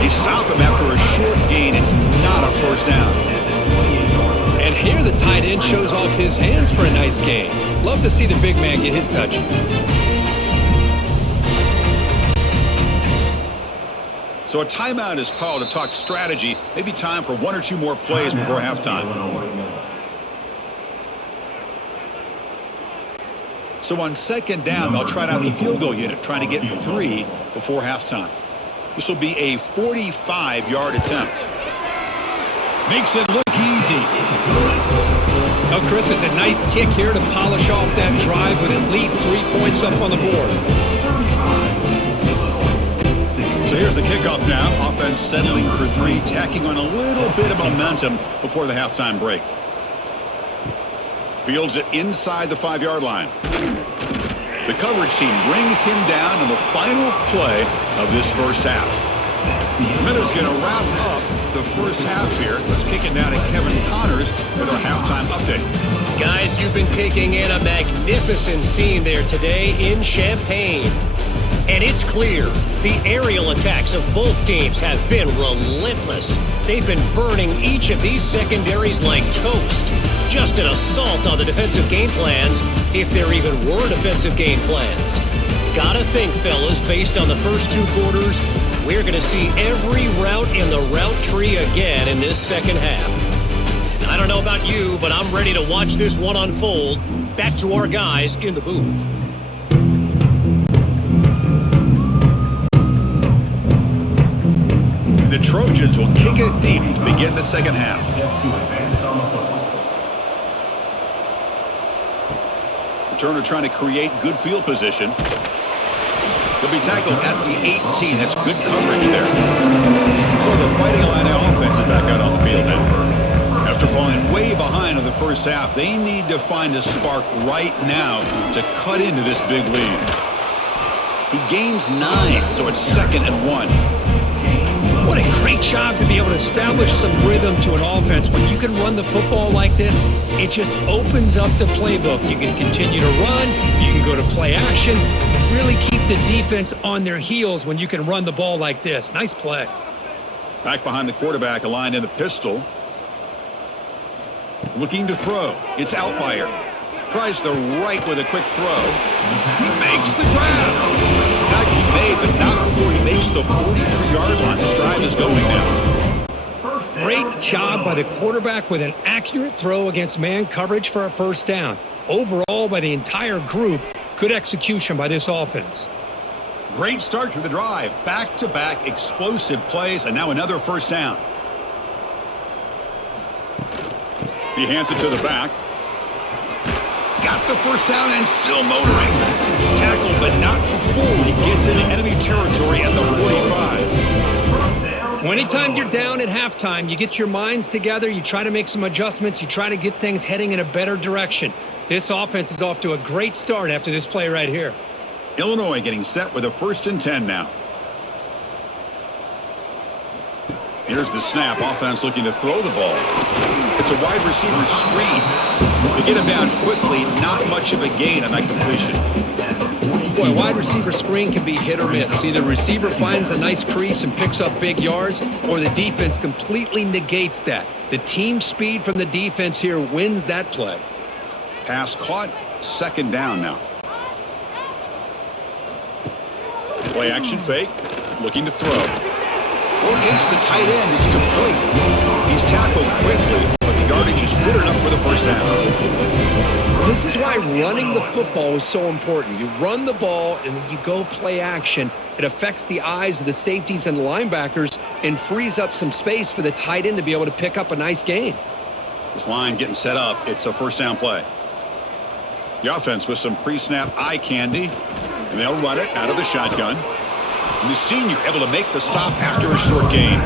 They stop him after a short gain. It's not a first down. And here the tight end shows off his hands for a nice gain. Love to see the big man get his touches. So a timeout is called to talk strategy. Maybe time for 1 or 2 more plays before halftime. So on second down, they'll try out the field goal unit, trying to get 3 before halftime. This will be a 45-yard attempt. Makes it look easy. Now, Chris, it's a nice kick here to polish off that drive with at least 3 points up on the board. So here's the kickoff now. Offense settling for 3, tacking on a little bit of momentum before the halftime break. Fields it inside the 5-yard line. The coverage team brings him down in the final play of this first half. Miller's going to wrap up the first half here. Let's kick it down to Kevin Connors with our halftime update. Guys, you've been taking in a magnificent scene there today in Champaign. And it's clear the aerial attacks of both teams have been relentless. They've been burning each of these secondaries like toast. Just an assault on the defensive game plans, if there even were defensive game plans. Gotta think, fellas, based on the first 2 quarters, we're going to see every route in the route tree again in this second half. I don't know about you, but I'm ready to watch this one unfold. Back to our guys in the booth. The Trojans will kick it deep to begin the second half. Returner trying to create good field position. He'll be tackled at the 18. That's good coverage there. So the Fighting Illini offense is back out on the field now. After falling way behind in the first half, they need to find a spark right now to cut into this big lead. He gains 9, so it's 2nd and 1. What a great job to be able to establish some rhythm to an offense. When you can run the football like this, it just opens up the playbook. You can continue to run. You can go to play action. You really keep the defense on their heels when you can run the ball like this. Nice play. Back behind the quarterback, aligned in the pistol. Looking to throw. It's Outlier. Tries the right with a quick throw. He makes the grab. Tackle's made, but not before he makes the 43-yard line. This drive is going now. Great job by the quarterback with an accurate throw against man coverage for a first down. Overall, by the entire group, good execution by this offense. Great start to the drive. Back-to-back explosive plays, and now another first down. He hands it to the back. He's got the first down and still motoring. Tackled, but not before he gets into enemy territory at the 45. Anytime you're down at halftime, you get your minds together, you try to make some adjustments, you try to get things heading in a better direction. This offense is off to a great start after this play right here. Illinois getting set with a 1st and 10 now. Here's the snap. Offense looking to throw the ball. It's a wide receiver screen. They get him down quickly, not much of a gain on that completion. Boy, wide receiver screen can be hit or miss. Either receiver finds a nice crease and picks up big yards, or the defense completely negates that. The team speed from the defense here wins that play. Pass caught, second down now. Play action fake, looking to throw. Locates the tight end, is complete. He's tackled quickly, but the yardage is good enough for the first down. This is why running the football is so important. You run the ball and then you go play action. It affects the eyes of the safeties and the linebackers and frees up some space for the tight end to be able to pick up a nice gain. This line getting set up. It's a first down play. The offense with some pre-snap eye candy, and they'll run it out of the shotgun. And the senior able to make the stop after a short gain.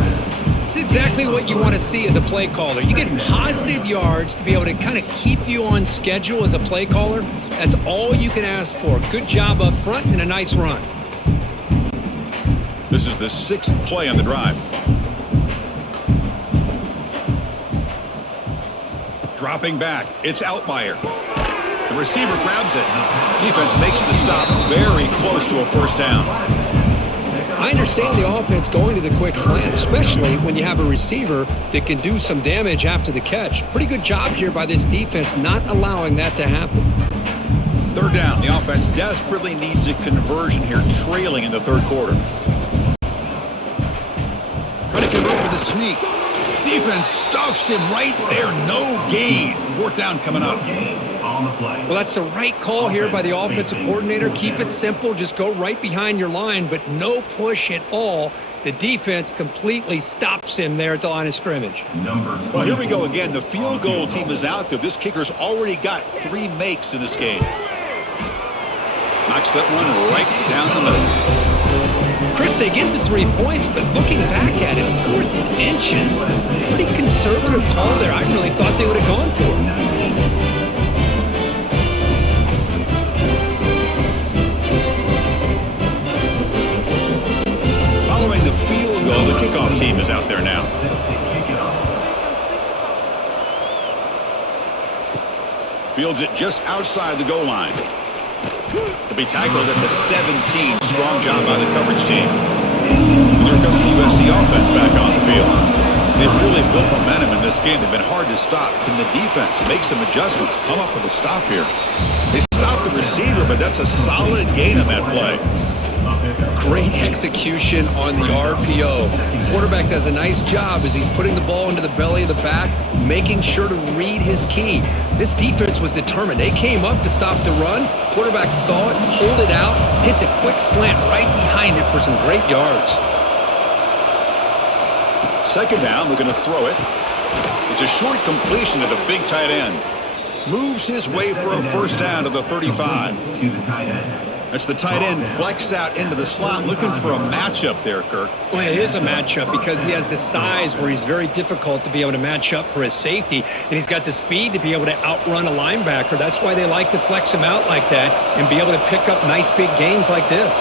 It's exactly what you want to see as a play caller. You get positive yards to be able to kind of keep you on schedule as a play caller. That's all you can ask for. Good job up front and a nice run. This is the sixth play on the drive. Dropping back, it's Outlier. The receiver grabs it. Defense makes the stop very close to a first down. I understand the offense going to the quick slant, especially when you have a receiver that can do some damage after the catch. Pretty good job here by this defense not allowing that to happen. Third down. The offense desperately needs a conversion here, trailing in the third quarter. Trying to convert with a sneak. Defense stuffs him right there. No gain. Fourth down coming up. Well, that's the right call here by the offensive coordinator. Keep it simple. Just go right behind your line, but no push at all. The defense completely stops him there at the line of scrimmage. Well, here we go again. The field goal team is out there. This kicker's already got 3 makes in this game. Knocks that one right down the middle. Chris, they get the 3 points, but looking back at it, 4th and inches. Pretty conservative call there. I really thought they would have gone for it. Following the field goal, the kickoff team is out there now. Fields it just outside the goal line. To be tackled at the 17. Strong job by the coverage team. And here comes the USC offense back on the field. They've really built momentum in this game. They've been hard to stop. Can the defense make some adjustments, come up with a stop here? They stopped the receiver, but that's a solid gain on that play. Great execution on the RPO. Quarterback does a nice job as he's putting the ball into the belly of the back, making sure to read his key. This defense was determined. They came up to stop the run. Quarterback saw it, pulled it out, hit the quick slant right behind it for some great yards. Second down, we're going to throw it. It's a short completion to the big tight end. Moves his way for a first down to the 35. That's the tight end flexed out into the slot, looking for a matchup there, Kirk. Well, it is a matchup because he has the size where he's very difficult to be able to match up for his safety, and he's got the speed to be able to outrun a linebacker. That's why they like to flex him out like that and be able to pick up nice big gains like this.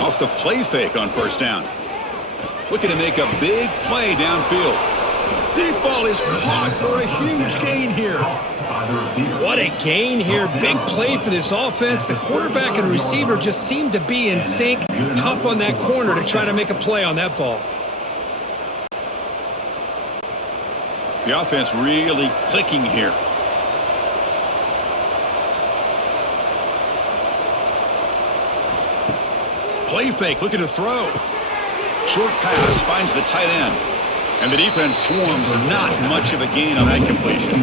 Off the play fake on first down. Looking to make a big play downfield. Deep ball is caught for a huge gain here. What a gain here. Big play for this offense. The quarterback and receiver just seem to be in sync. Tough on that corner to try to make a play on that ball. The offense really clicking here. Play fake, looking to throw. Short pass finds the tight end. And the defense swarms, not much of a gain on that completion.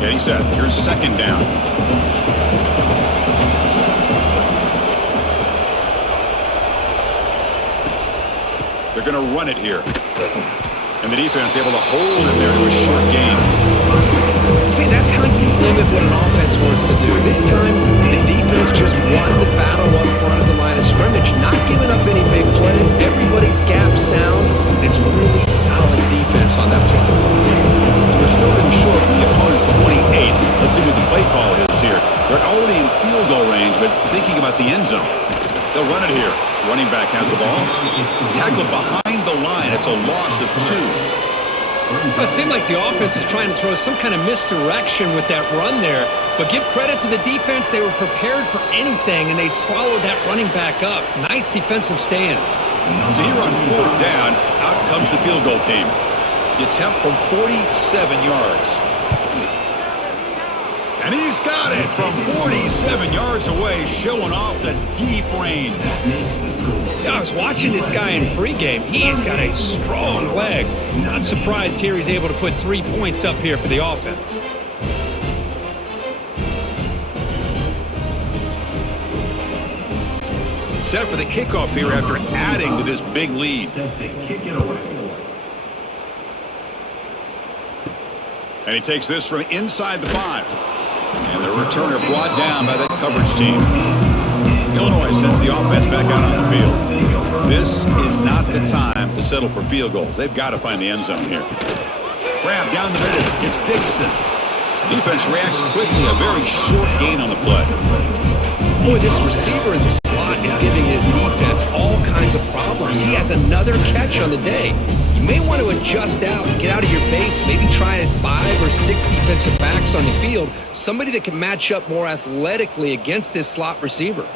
Getting set. Here's second down. They're going to run it here. And the defense able to hold it there to a short gain. See, that's how you limit what an offense wants to do. This time, the defense just won the battle up front at the line of scrimmage, not giving up any big plays. Everybody's gap sound. It's really solid defense on that play. So they're still in short from the opponent's 28. Let's see what the the end zone. They'll run it here. Running back has the ball. Tackled behind the line. It's a loss of 2. Well, it seemed like the offense is trying to throw some kind of misdirection with that run there. But give credit to the defense. They were prepared for anything, and they swallowed that running back up. Nice defensive stand. So here on 4th down, out comes the field goal team. The attempt from 47 yards. And he's got it from 47 yards away, showing off the deep range. Yeah, I was watching this guy in pregame. He has got a strong leg. Not surprised here he's able to put 3 points up here for the offense. Set for the kickoff here after adding to this big lead. Set to kick it away. And he takes this from inside the 5. And the returner brought down by that coverage team. Illinois sends the offense back out on the field. This is not the time to settle for field goals. They've got to find the end zone here. Grab down the middle. It's Dixon. Defense reacts quickly. A very short gain on the play. Boy, this receiver in the slot is giving this defense all kinds of problems. He has another catch on the day. You may want to adjust out, get out of your base, maybe try 5 or 6 defensive backs on the field, somebody that can match up more athletically against this slot receiver.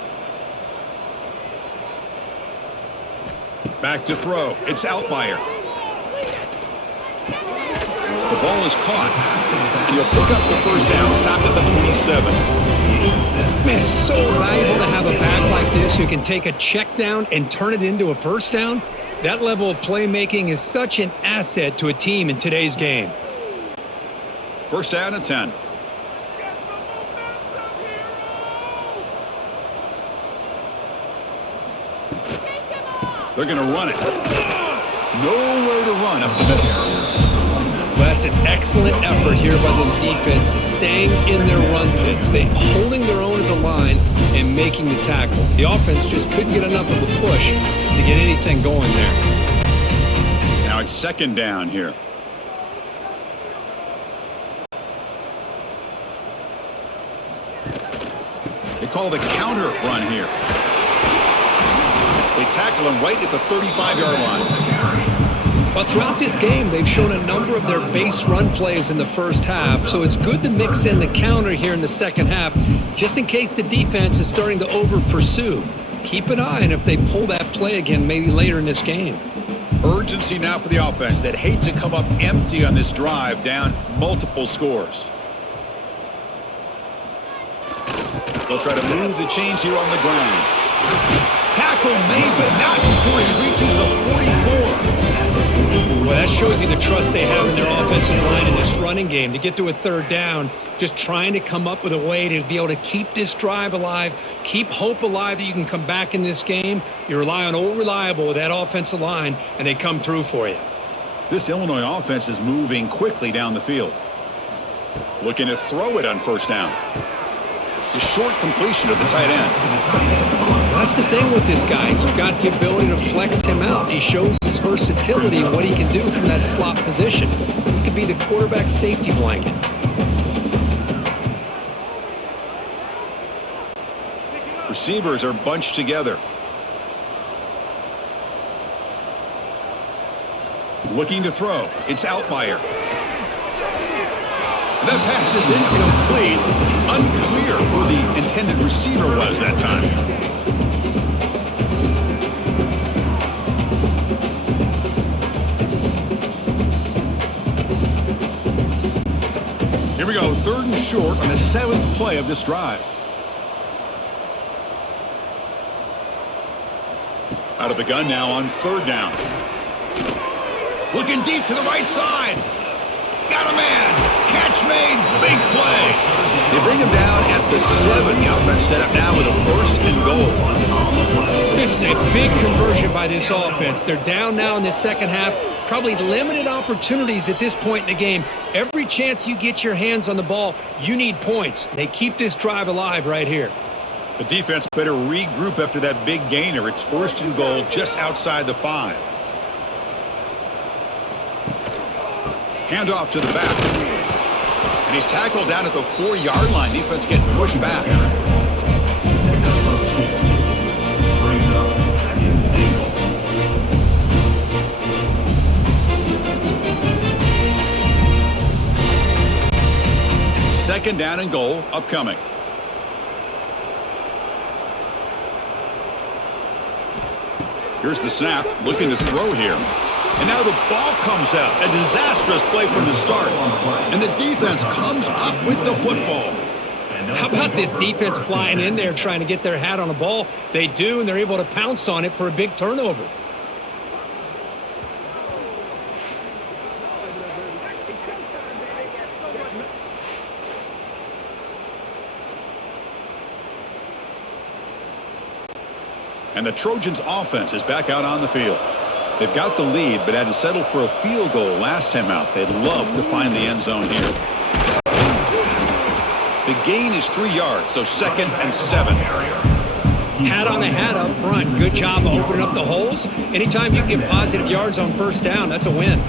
Back to throw. It's Outlier. The ball is caught. And he'll pick up the first down, stopped at the 27. Man, it's so valuable to have a back like this who can take a check down and turn it into a first down. That level of playmaking is such an asset to a team in today's game. First down at 10. They're going to run it. Nowhere to run up the middle. Well, that's an excellent effort here by this defense, staying in their run fix. They holding their own at the line and making the tackle. The offense just couldn't get enough of a push to get anything going there. Now it's second down here. They call the counter run here. They tackle him right at the 35-yard line. But throughout this game, they've shown a number of their base run plays in the first half, so it's good to mix in the counter here in the second half, just in case the defense is starting to over-pursue. Keep an eye on if they pull that play again maybe later in this game. Urgency now for the offense that hate to come up empty on this drive, down multiple scores. They'll try to move the chains here on the ground. Tackle made, but not before he reaches the 44. Well, that shows you the trust they have in their offensive line in this running game. To get to a third down, just trying to come up with a way to be able to keep this drive alive, keep hope alive that you can come back in this game. You rely on Old Reliable with that offensive line, and they come through for you. This Illinois offense is moving quickly down the field. Looking to throw it on first down. It's a short completion of the tight end. That's the thing with this guy. You've got the ability to flex him out. He shows his versatility and what he can do from that slot position. He could be the quarterback safety blanket. Receivers are bunched together. Looking to throw. It's Outlier. That pass is incomplete. Unclear who the intended receiver was that time. Here we go, 3rd and short on the 7th play of this drive. Out of the gun now on 3rd down. Looking deep to the right side. Got a man. Catch made. Big play. They bring him down at the 7. The offense set up now with a 1st and goal. This is a big conversion by this offense. They're down now in the second half. Probably limited opportunities at this point in the game. Every chance you get your hands on the ball, you need points. They keep this drive alive right here. The defense better regroup after that big gainer. It's 1st and goal just outside the 5. Handoff to the back. And he's tackled down at the 4-yard line. Defense getting pushed back. Second down and goal upcoming. Here's the snap, looking to throw here. And now the ball comes out. A disastrous play from the start. And the defense comes up with the football. How about this defense flying in there trying to get their hat on the ball? They do, and they're able to pounce on it for a big turnover. And the Trojans' offense is back out on the field. They've got the lead, but had to settle for a field goal last time out. They'd love to find the end zone here. The gain is 3 yards, so 2nd and 7. Hat on the hat up front. Good job opening up the holes. Anytime you get positive yards on first down, that's a win.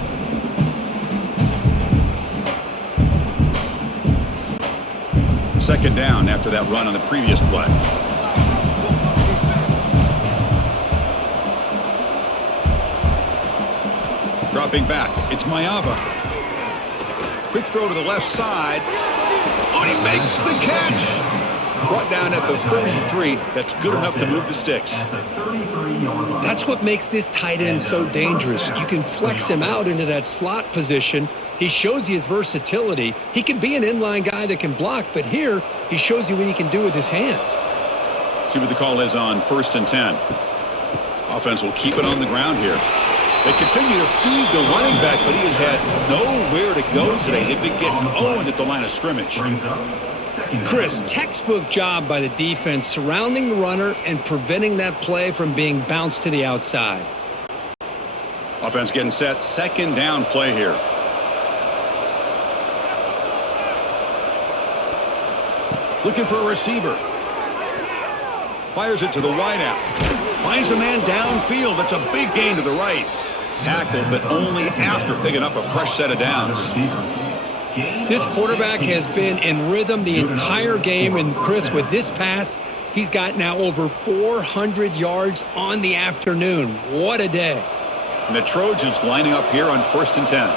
Second down after that run on the previous play. Dropping back, it's Mayava. Quick throw to the left side. Oh, he makes the catch. Brought down at the 33. That's good enough to move the sticks. That's what makes this tight end so dangerous. You can flex him out into that slot position. He shows you his versatility. He can be an inline guy that can block, but here he shows you what he can do with his hands. See what the call is on 1st and 10. Offense will keep it on the ground here. They continue to feed the running back, but he has had nowhere to go today. They've been getting owned at the line of scrimmage. Chris, textbook job by the defense surrounding the runner and preventing that play from being bounced to the outside. Offense getting set. Second down play here. Looking for a receiver. Fires it to the wideout. Finds a man downfield. That's a big gain to the right. Tackle, but only after picking up a fresh set of downs. This quarterback has been in rhythm the entire game, and Chris, with this pass, he's got now over 400 yards on the afternoon. What a day. And the Trojans lining up here on 1st and 10.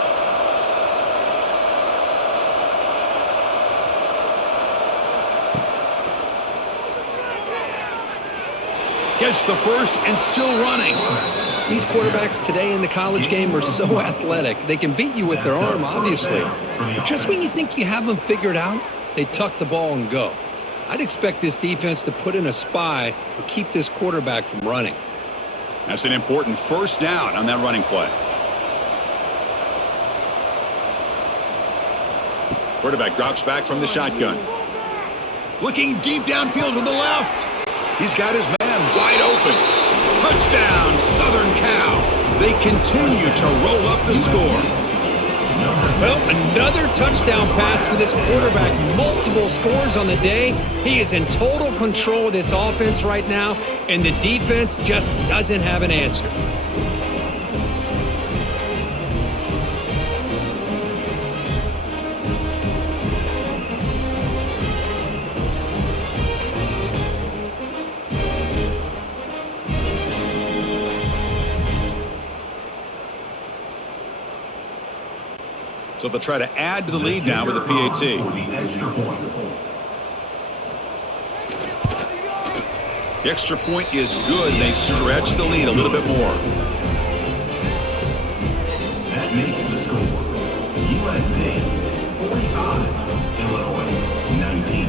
Gets the first and still running. These quarterbacks today in the college game are so athletic. They can beat you with their arm, obviously. But just when you think you have them figured out, they tuck the ball and go. I'd expect this defense to put in a spy to keep this quarterback from running. That's an important first down on that running play. Quarterback drops back from the shotgun. Looking deep downfield to the left. He's got his man wide open. Touchdown, Southern Cal. They continue to roll up the score. Well, another touchdown pass for this quarterback. Multiple scores on the day. He is in total control of this offense right now, and the defense just doesn't have an answer. So they'll try to add to the lead now with a PAT. The extra point is good. They stretch the lead a little bit more. That makes the score USC 45, Illinois 19.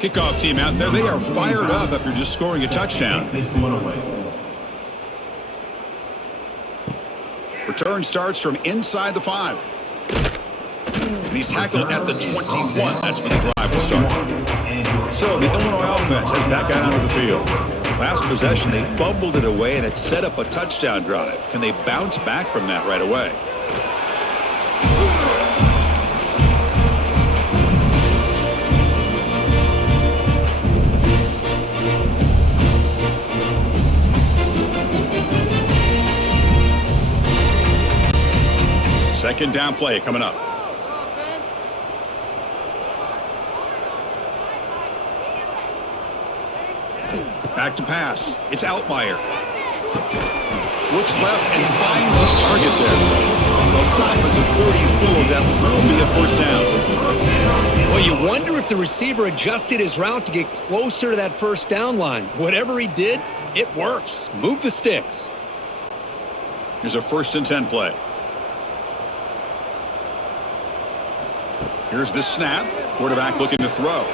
Kickoff team out there. They are fired up after just scoring a touchdown. This one away. Return starts from inside the 5. And he's tackled at the 21. That's where the drive will start. So the Illinois offense heads back out onto the field. Last possession, they fumbled it away, and it set up a touchdown drive. Can they bounce back from that right away? Second down play coming up. Back to pass. It's Altmaier. Looks left and finds his target there. They'll stop at the 34. That will be a first down. Well, you wonder if the receiver adjusted his route to get closer to that first down line. Whatever he did, it works. Move the sticks. Here's a 1st and 10 play. Here's the snap. Quarterback looking to throw.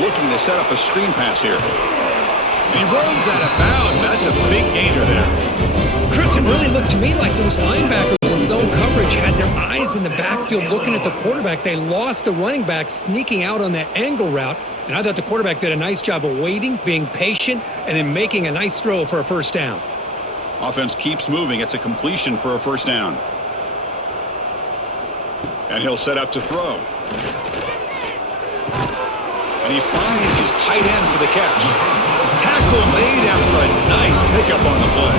Looking to set up a screen pass here. He runs out of bounds. That's a big gainer there. Chris, it really looked to me like those linebackers in zone coverage had their eyes in the backfield looking at the quarterback. They lost the running back sneaking out on that angle route, and I thought the quarterback did a nice job of waiting, being patient, and then making a nice throw for a first down. Offense keeps moving. It's a completion for a first down. And he'll set up to throw. And he finds his tight end for the catch. Tackle made after a nice pickup on the play.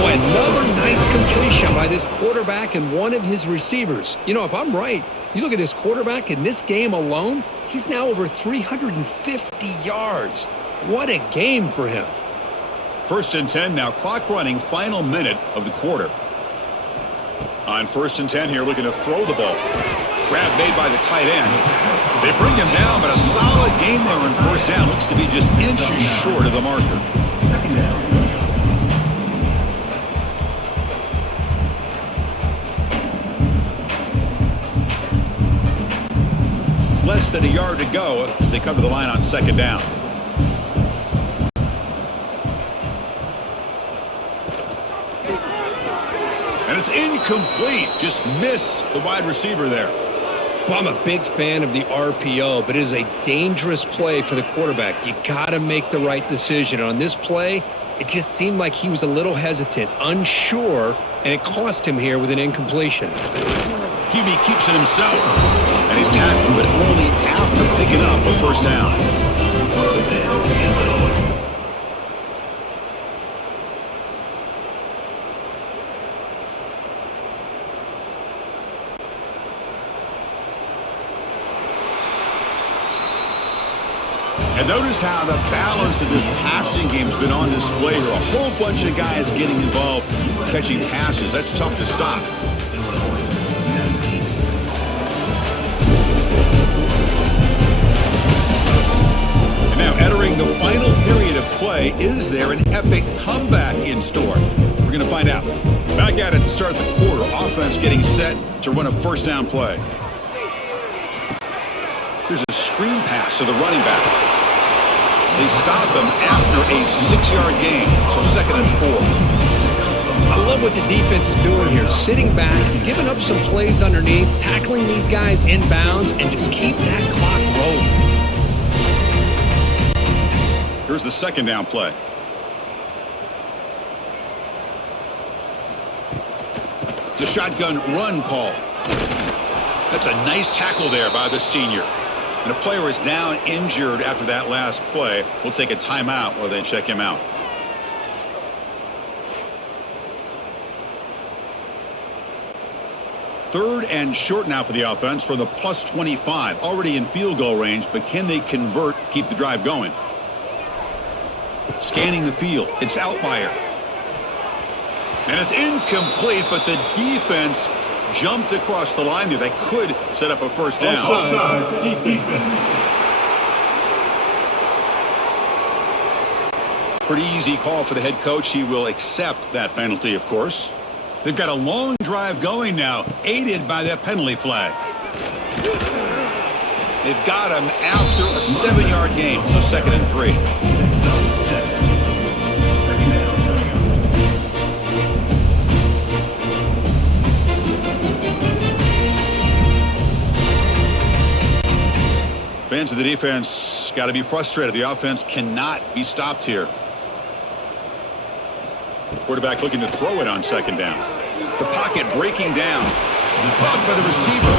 Boy, another nice completion by this quarterback and one of his receivers. You know, if I'm right, you look at this quarterback in this game alone, he's now over 350 yards. What a game for him. 1st and 10 now, clock running, final minute of the quarter. On 1st and 10 here, looking to throw the ball. Grab made by the tight end. They bring him down, but a solid gain there on 1st down. Looks to be just inches short of the marker. Less than a yard to go as they come to the line on 2nd down. And it's incomplete. Just missed the wide receiver there. Well, I'm a big fan of the RPO, but it is a dangerous play for the quarterback. You got to make the right decision. On this play, it just seemed like he was a little hesitant, unsure, and it cost him here with an incompletion. QB keeps it himself, and he's tackled, but only after picking up a first down. And notice how the balance of this passing game has been on display here. A whole bunch of guys getting involved, catching passes. That's tough to stop. And now entering the final period of play, is there an epic comeback in store? We're going to find out. Back at it to start the quarter. Offense getting set to run a first down play. Here's a screen pass to the running back. They stop him after a 6-yard gain, so 2nd and 4. I love what the defense is doing here, sitting back, giving up some plays underneath, tackling these guys inbounds, and just keep that clock rolling. Here's the 2nd down play. It's a shotgun run call. That's a nice tackle there by the senior. And a player is down injured after that last play. We'll take a timeout while they check him out. Third and short now for the offense from the plus 25. Already in field goal range, but can they convert, keep the drive going? Scanning the field. It's Outlier. And it's incomplete, but the defense jumped across the line there. They could set up a first down. Offside, defense. Pretty easy call for the head coach. He will accept that penalty, of course. They've got a long drive going now, aided by that penalty flag. They've got him after a 7-yard gain, so 2nd and 3. Fans of the defense got to be frustrated. The offense cannot be stopped here. Quarterback looking to throw it on 2nd down. The pocket breaking down. Caught by the receiver.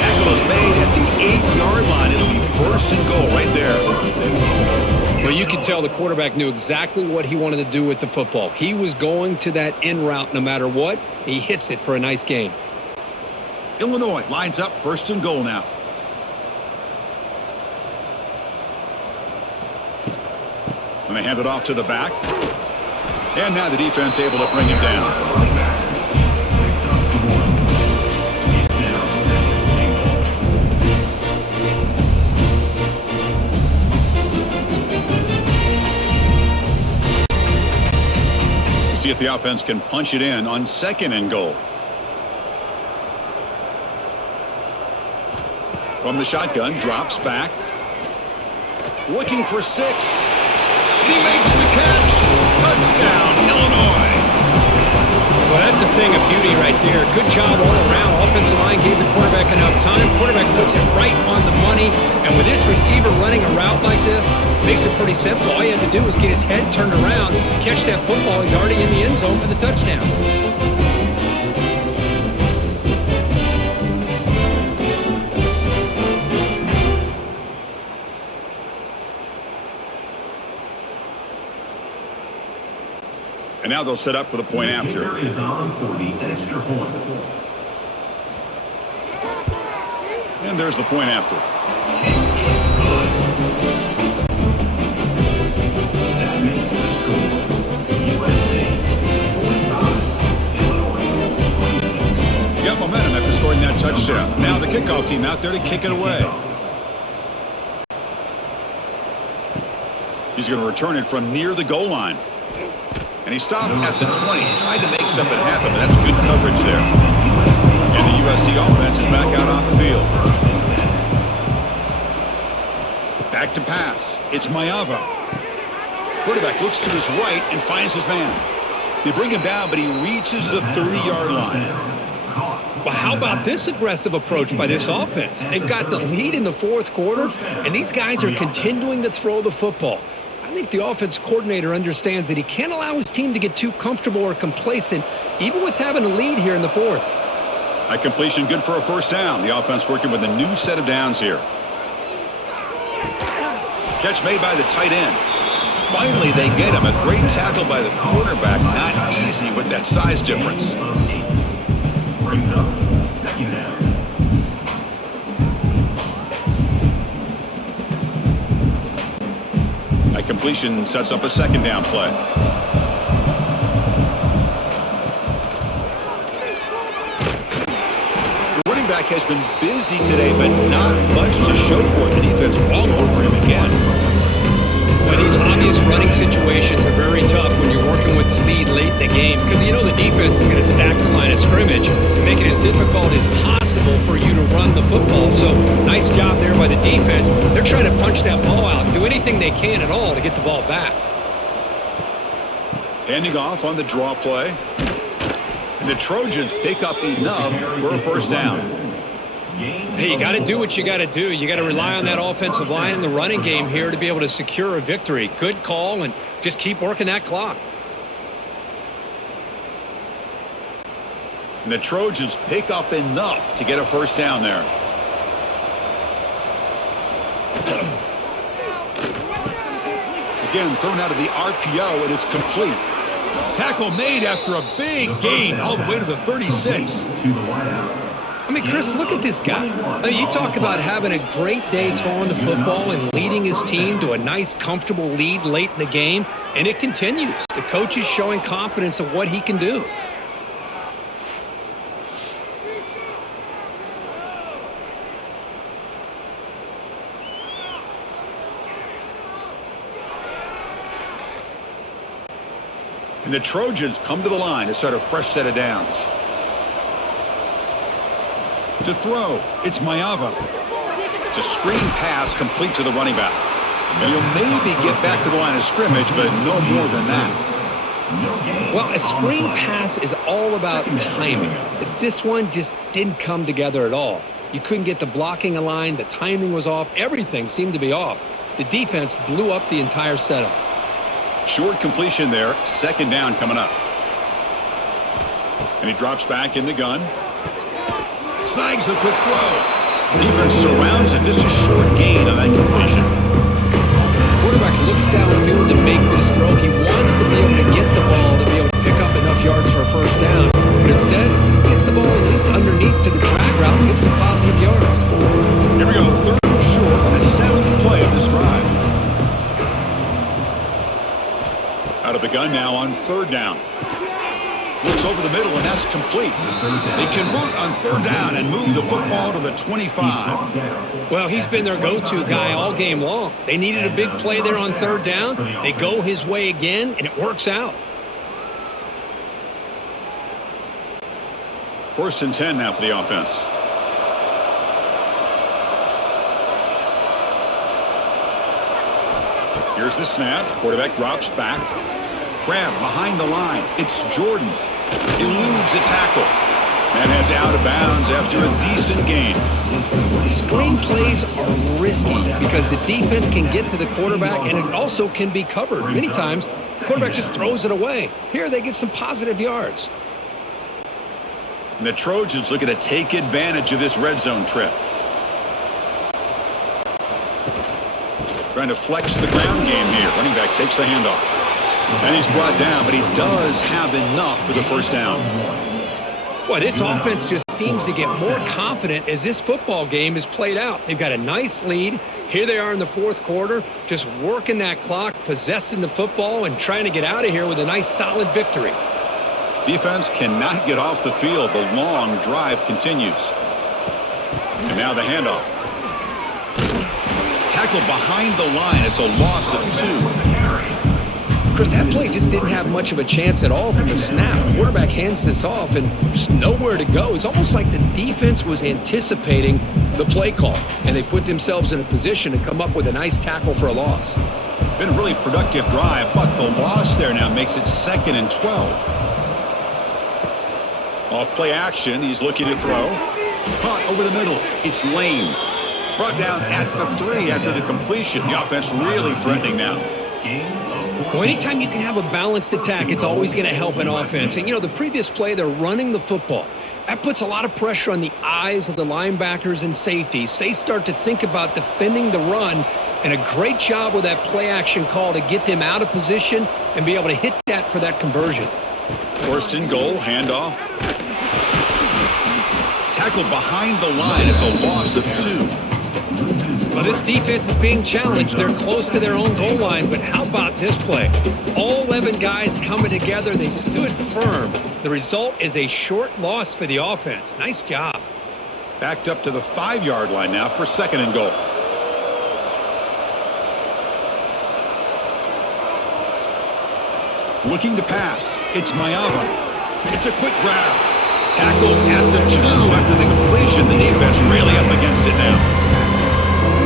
Tackle is made at the 8-yard line. It'll be 1st and goal right there. Well, you can tell the quarterback knew exactly what he wanted to do with the football. He was going to that in route no matter what. He hits it for a nice gain. Illinois lines up 1st and goal now. And they hand it off to the back. And now the defense able to bring him down. see if the offense can punch it in on 2nd and goal. From the shotgun, drops back. Looking for 6. He makes the catch. Touchdown, Illinois. Well, that's a thing of beauty right there. Good job all around. Offensive line gave the quarterback enough time. Quarterback puts it right on the money. And with this receiver running a route like this, makes it pretty simple. All you had to do was get his head turned around, catch that football. He's already in the end zone for the touchdown. And now they'll set up for the point after. Is on for the extra point. And there's the point after. That makes the score USC 45, Illinois 26. Got momentum after scoring that touchdown. Now the kickoff team out there to kick it away. He's going to return it from near the goal line. And he stopped at the 20, tried to make something happen, but that's good coverage there. And the USC offense is back out on the field. Back to pass. It's Mayava. Quarterback looks to his right and finds his man. They bring him down, but he reaches the 30-yard line. Well, how about this aggressive approach by this offense? They've got the lead in the 4th quarter, and these guys are continuing to throw the football. I think the offense coordinator understands that he can't allow his team to get too comfortable or complacent, even with having a lead here in the 4th. A completion good for a first down. The offense working with a new set of downs here. Catch made by the tight end. Finally, they get him. A great tackle by the quarterback. Not easy with that size difference. Brings up 2nd down. A completion sets up a 2nd down play. The running back has been busy today, but not much to show for it. The defense all over him again. Well, these obvious running situations are very tough when you're working with the lead late in the game because you know the defense is going to stack the line of scrimmage, make it as difficult as possible for you to run the football. So nice job there by the defense. They're trying to punch that ball out, do anything they can at all to get the ball back. Handing off on the draw play. The Trojans pick up enough for a first down. Hey, you got to do what you got to do. You got to rely on that offensive line in the running game here to be able to secure a victory. Good call, and just keep working that clock. And the Trojans pick up enough to get a first down there. Again, thrown out of the RPO, and it's complete. Tackle made after a big gain all the way to the 36. I mean, Chris, look at this guy. I mean, you talk about having a great day throwing the football and leading his team to a nice, comfortable lead late in the game, and it continues. The coach is showing confidence of what he can do. And the Trojans come to the line to start a fresh set of downs. To throw, it's Mayava. It's a screen pass complete to the running back. And he'll maybe get back to the line of scrimmage, but no more than that. Well, a screen pass is all about timing. But this one just didn't come together at all. You couldn't get the blocking aligned, the timing was off, everything seemed to be off. The defense blew up the entire setup. Short completion there, second down coming up. And he drops back in the gun. Snags the quick throw. Defense surrounds him, just a short gain on that completion. Quarterback looks downfield to make this throw. He wants to be able to get the ball to be able to pick up enough yards for a first down. But instead, he gets the ball at least underneath to the drag route and gets some positive yards. Here we go, third and short on the seventh play of this drive. Out of the gun now on third down. Looks over the middle, and that's complete. They convert on third down and move the football to the 25. Well, he's been their go-to guy all game long. They needed a big play there on third down. They go his way again, and it works out. First and 10 now for the offense. Here's the snap. Quarterback drops back. Grab behind the line. It's Jordan. Eludes a tackle. And heads out of bounds after a decent gain. Screen plays are risky because the defense can get to the quarterback and it also can be covered. Many times, the quarterback just throws it away. Here they get some positive yards. And the Trojans looking to take advantage of this red zone trip. Trying to flex the ground game here. Running back takes the handoff. And he's brought down, but he does have enough for the first down. Boy, this offense just seems to get more confident as this football game is played out. They've got a nice lead. Here they are in the fourth quarter, just working that clock, possessing the football, and trying to get out of here with a nice, solid victory. Defense cannot get off the field. The long drive continues. And now the handoff. Tackle behind the line. It's a loss of 2. Chris, that play just didn't have much of a chance at all from the snap. Quarterback hands this off, and there's nowhere to go. It's almost like the defense was anticipating the play call, and they put themselves in a position to come up with a nice tackle for a loss. Been a really productive drive, but the loss there now makes it 2nd and 12. Off play action, he's looking to throw. Caught over the middle. It's Lane. Brought down at the 3 after the completion. The offense really threatening now. Well, anytime you can have a balanced attack, it's always going to help an offense. And, the previous play, they're running the football. That puts a lot of pressure on the eyes of the linebackers and safeties. They start to think about defending the run, and a great job with that play action call to get them out of position and be able to hit that for that conversion. First and goal, handoff. Tackle behind the line. It's a loss of 2. Well, this defense is being challenged. They're close to their own goal line, but how about this play? All 11 guys coming together. They stood firm. The result is a short loss for the offense. Nice job. Backed up to the 5-yard line now for 2nd and goal. Looking to pass. It's Mayava. It's a quick grab. Tackle at the 2 after the completion. The defense really up against it now.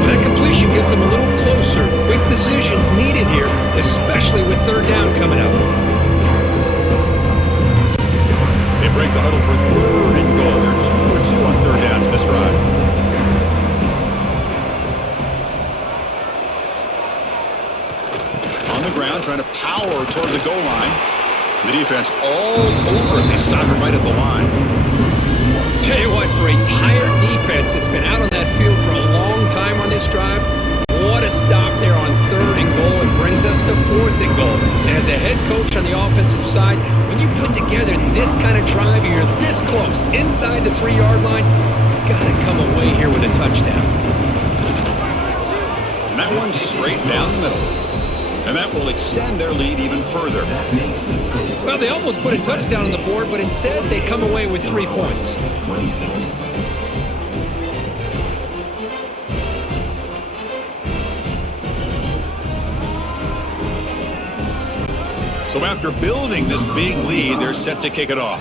That completion gets them a little closer. Quick decisions needed here, especially with 3rd down coming up. They break the huddle for 3rd and goal. They're 2 for 2 on 3rd downs this drive. On the ground, trying to power toward the goal line. The defense all over it. They stop it right at the line. Tell you what, for a tired defense that's been out on that field for a long time on this drive, what a stop there on 3rd and goal. It brings us to 4th and goal. And as a head coach on the offensive side, when you put together this kind of drive, you're this close, inside the 3-yard line, you've got to come away here with a touchdown. And that one's straight down the middle. And that will extend their lead even further. Well, they almost put a touchdown on the board, but instead they come away with 3 points. So after building this big lead, they're set to kick it off.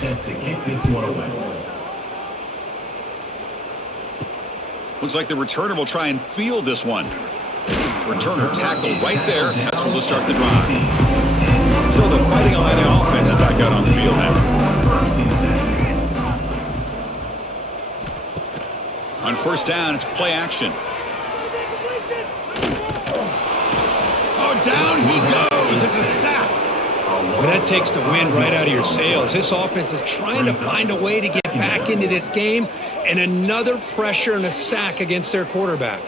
Looks like the returner will try and field this one. Returner tackle right there. That's when they'll start the drive. So the Fighting Illini offense is back out on the field now. On 1st down, it's play action. Oh, down he goes. It's a sack. Well, that takes the wind right out of your sails. This offense is trying to find a way to get back into this game, and another pressure and a sack against their quarterback.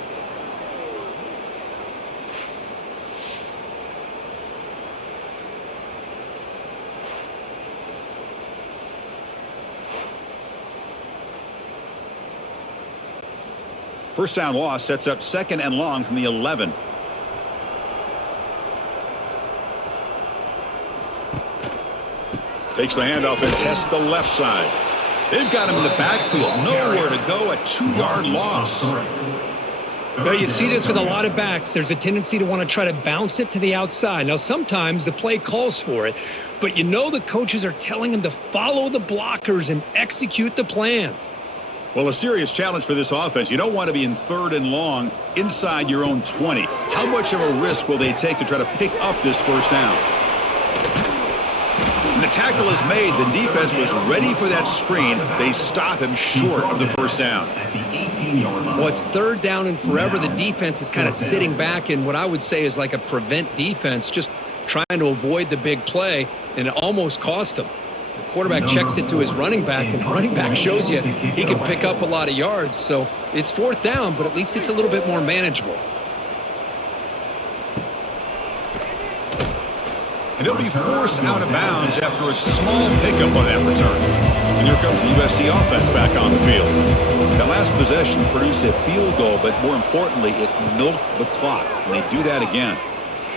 First down loss sets up 2nd and long from the 11. Takes the handoff and tests the left side. They've got him in the backfield. Nowhere to go. A 2-yard loss. Well, you see this with a lot of backs. There's a tendency to want to try to bounce it to the outside. Now, sometimes the play calls for it, but you know the coaches are telling him to follow the blockers and execute the plan. Well, a serious challenge for this offense. You don't want to be in 3rd and long inside your own 20. How much of a risk will they take to try to pick up this first down? And the tackle is made. The defense was ready for that screen. They stop him short of the first down. Well, it's 3rd down and forever. The defense is kind of sitting back in what I would say is like a prevent defense, just trying to avoid the big play, and it almost cost him. The quarterback checks it to his running back, and the running back shows you he can pick up a lot of yards. So it's 4th down, but at least it's a little bit more manageable. And he'll be forced out of bounds after a small pickup on that return. And here comes the USC offense back on the field. That last possession produced a field goal, but more importantly, it milked the clock. And they do that again.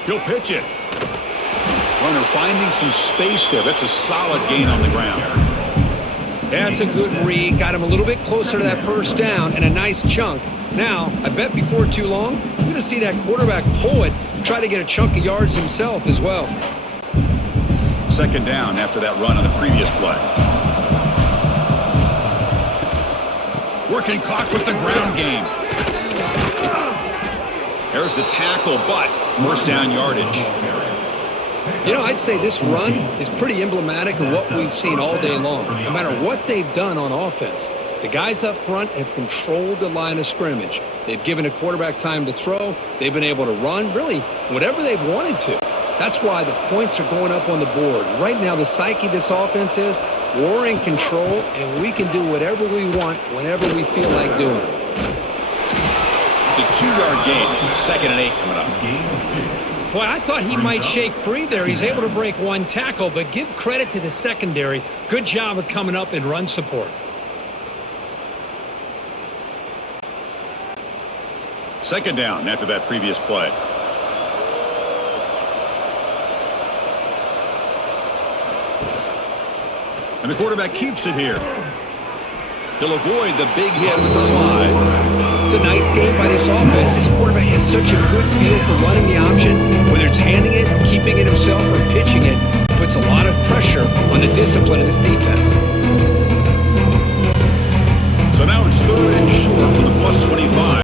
He'll pitch it. Runner finding some space there. That's a solid gain on the ground. That's a good read. Got him a little bit closer to that first down and a nice chunk. Now, I bet before too long, you're going to see that quarterback pull it, try to get a chunk of yards himself as well. 2nd down after that run on the previous play. Working clock with the ground game. There's the tackle, but first down yardage. You know, I'd say this run is pretty emblematic of what we've seen all day long. No matter what they've done on offense, the guys up front have controlled the line of scrimmage. They've given a quarterback time to throw. They've been able to run, really, whatever they've wanted to. That's why the points are going up on the board. Right now, the psyche of this offense is we're in control, and we can do whatever we want whenever we feel like doing it. It's a 2-yard gain. 2nd and 8 coming up. Boy, I thought he might shake free there. He's able to break one tackle, but give credit to the secondary. Good job of coming up in run support. Second down after that previous play. And the quarterback keeps it here. He'll avoid the big hit with the slide. It's a nice game by this offense. This quarterback has such a good feel for running the option. Whether it's handing it, keeping it himself, or pitching it, puts a lot of pressure on the discipline of this defense. So now it's 3rd and short for the plus 25.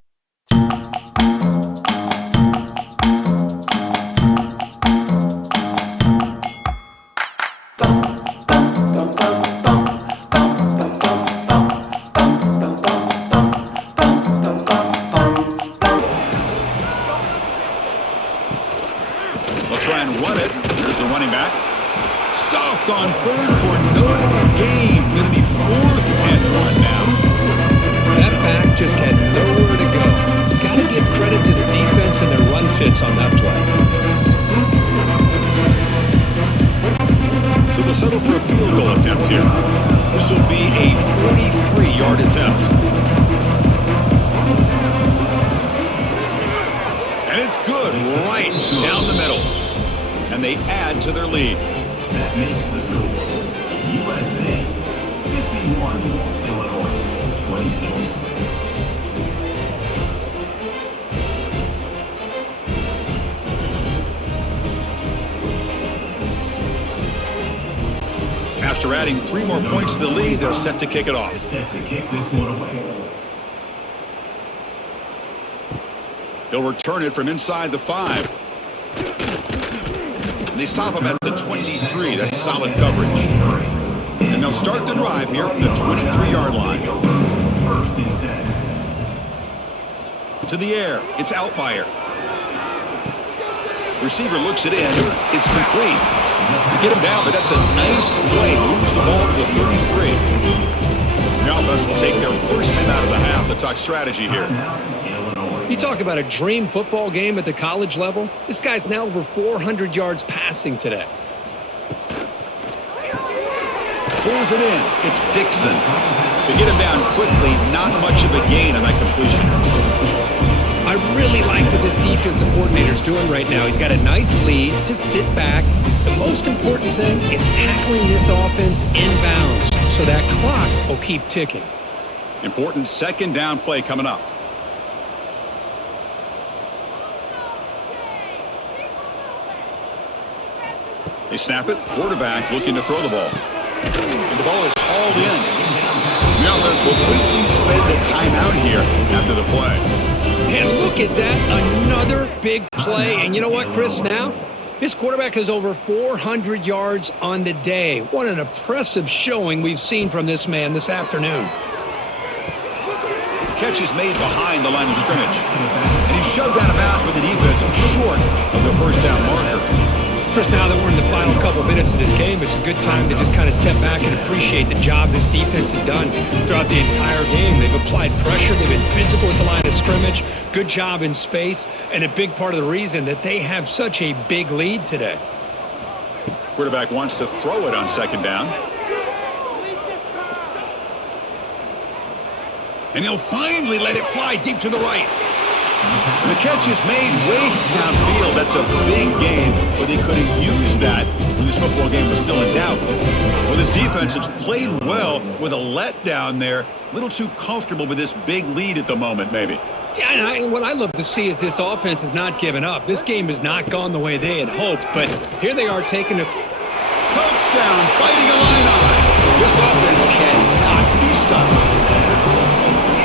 On 3rd for no gain. Going to be 4th and 1 now. That back just had nowhere to go. Got to give credit to the defense and their run fits on that play. So they'll settle for a field goal attempt here. This will be a 43-yard attempt. And it's good right down the middle. And they add to their lead. That makes the score USC 51, Illinois 26. After adding 3 more points to the lead, they're set to kick it off. Set to kick this one away. He'll return it from inside the 5. They stop him at the 23. That's solid coverage. And they'll start the drive here from the 23-yard line. To the air. It's Outlier. Receiver looks it in. It's complete. To get him down, but that's a nice play. Moves the ball to the 33. The offense will take their first 10 out of the half to talk strategy here. You talk about a dream football game at the college level. This guy's now over 400 yards passing today. Pulls it in. It's Dixon. To get him down quickly, not much of a gain on that completion. I really like what this defensive coordinator's doing right now. He's got a nice lead. Just sit back. The most important thing is tackling this offense inbounds so that clock will keep ticking. Important 2nd down play coming up. They They snap it. Quarterback looking to throw the ball. And the ball is hauled in. The offense will quickly spend a timeout here after the play. And look at that, another big play. And you know what, Chris, now? This quarterback has over 400 yards on the day. What an impressive showing we've seen from this man this afternoon. Catch is made behind the line of scrimmage. And he's shoved out of bounds with the defense short of the first down marker. Chris, now that we're in the final couple minutes of this game, it's a good time to just kind of step back and appreciate the job this defense has done throughout the entire game. They've applied pressure. They've been physical at the line of scrimmage. Good job in space. And a big part of the reason that they have such a big lead today. Quarterback wants to throw it on second down. And he'll finally let it fly deep to the right. And the catch is made way downfield. That's a big game, but they could have used that when this football game was still in doubt. Well, this defense has played well with a letdown there. A little too comfortable with this big lead at the moment, maybe. Yeah, and what I love to see is this offense has not given up. This game has not gone the way they had hoped, but here they are taking a touchdown, fighting Illini. This offense cannot be stopped.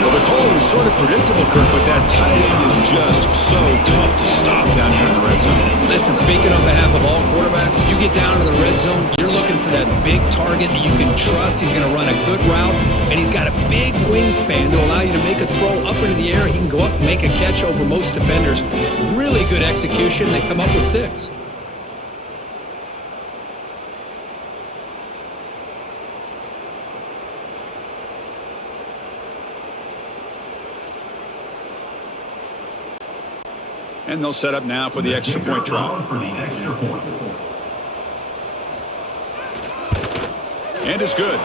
Well, the call was sort of predictable, Kirk, but that tight end is just so tough to stop down here in the red zone. Listen, speaking on behalf of all quarterbacks, you get down into the red zone, you're looking for that big target that you can trust. He's going to run a good route, and he's got a big wingspan to allow you to make a throw up into the air. He can go up and make a catch over most defenders. Really good execution. They come up with 6. And they'll set up now for the extra point try. And it's good.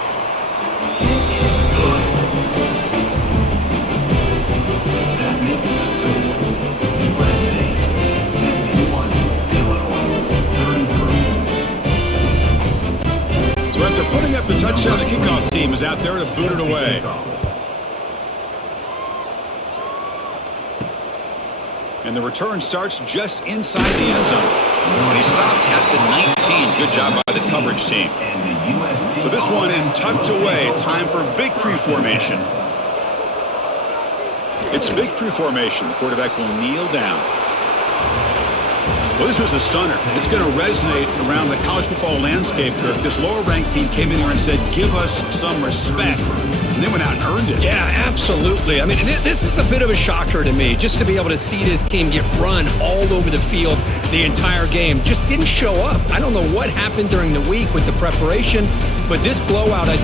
So after putting up the touchdown, the kickoff team is out there to boot it away. And the return starts just inside the end zone. And he stopped at the 19. Good job by the coverage team. So this one is tucked away. Time for victory formation. It's victory formation. The quarterback will kneel down. Well, this was a stunner. It's going to resonate around the college football landscape, Kirk. This lower-ranked team came in here and said, give us some respect. And they went out and earned it. Yeah, absolutely. I mean, this is a bit of a shocker to me, just to be able to see this team get run all over the field the entire game. Just didn't show up. I don't know what happened during the week with the preparation, but this blowout, I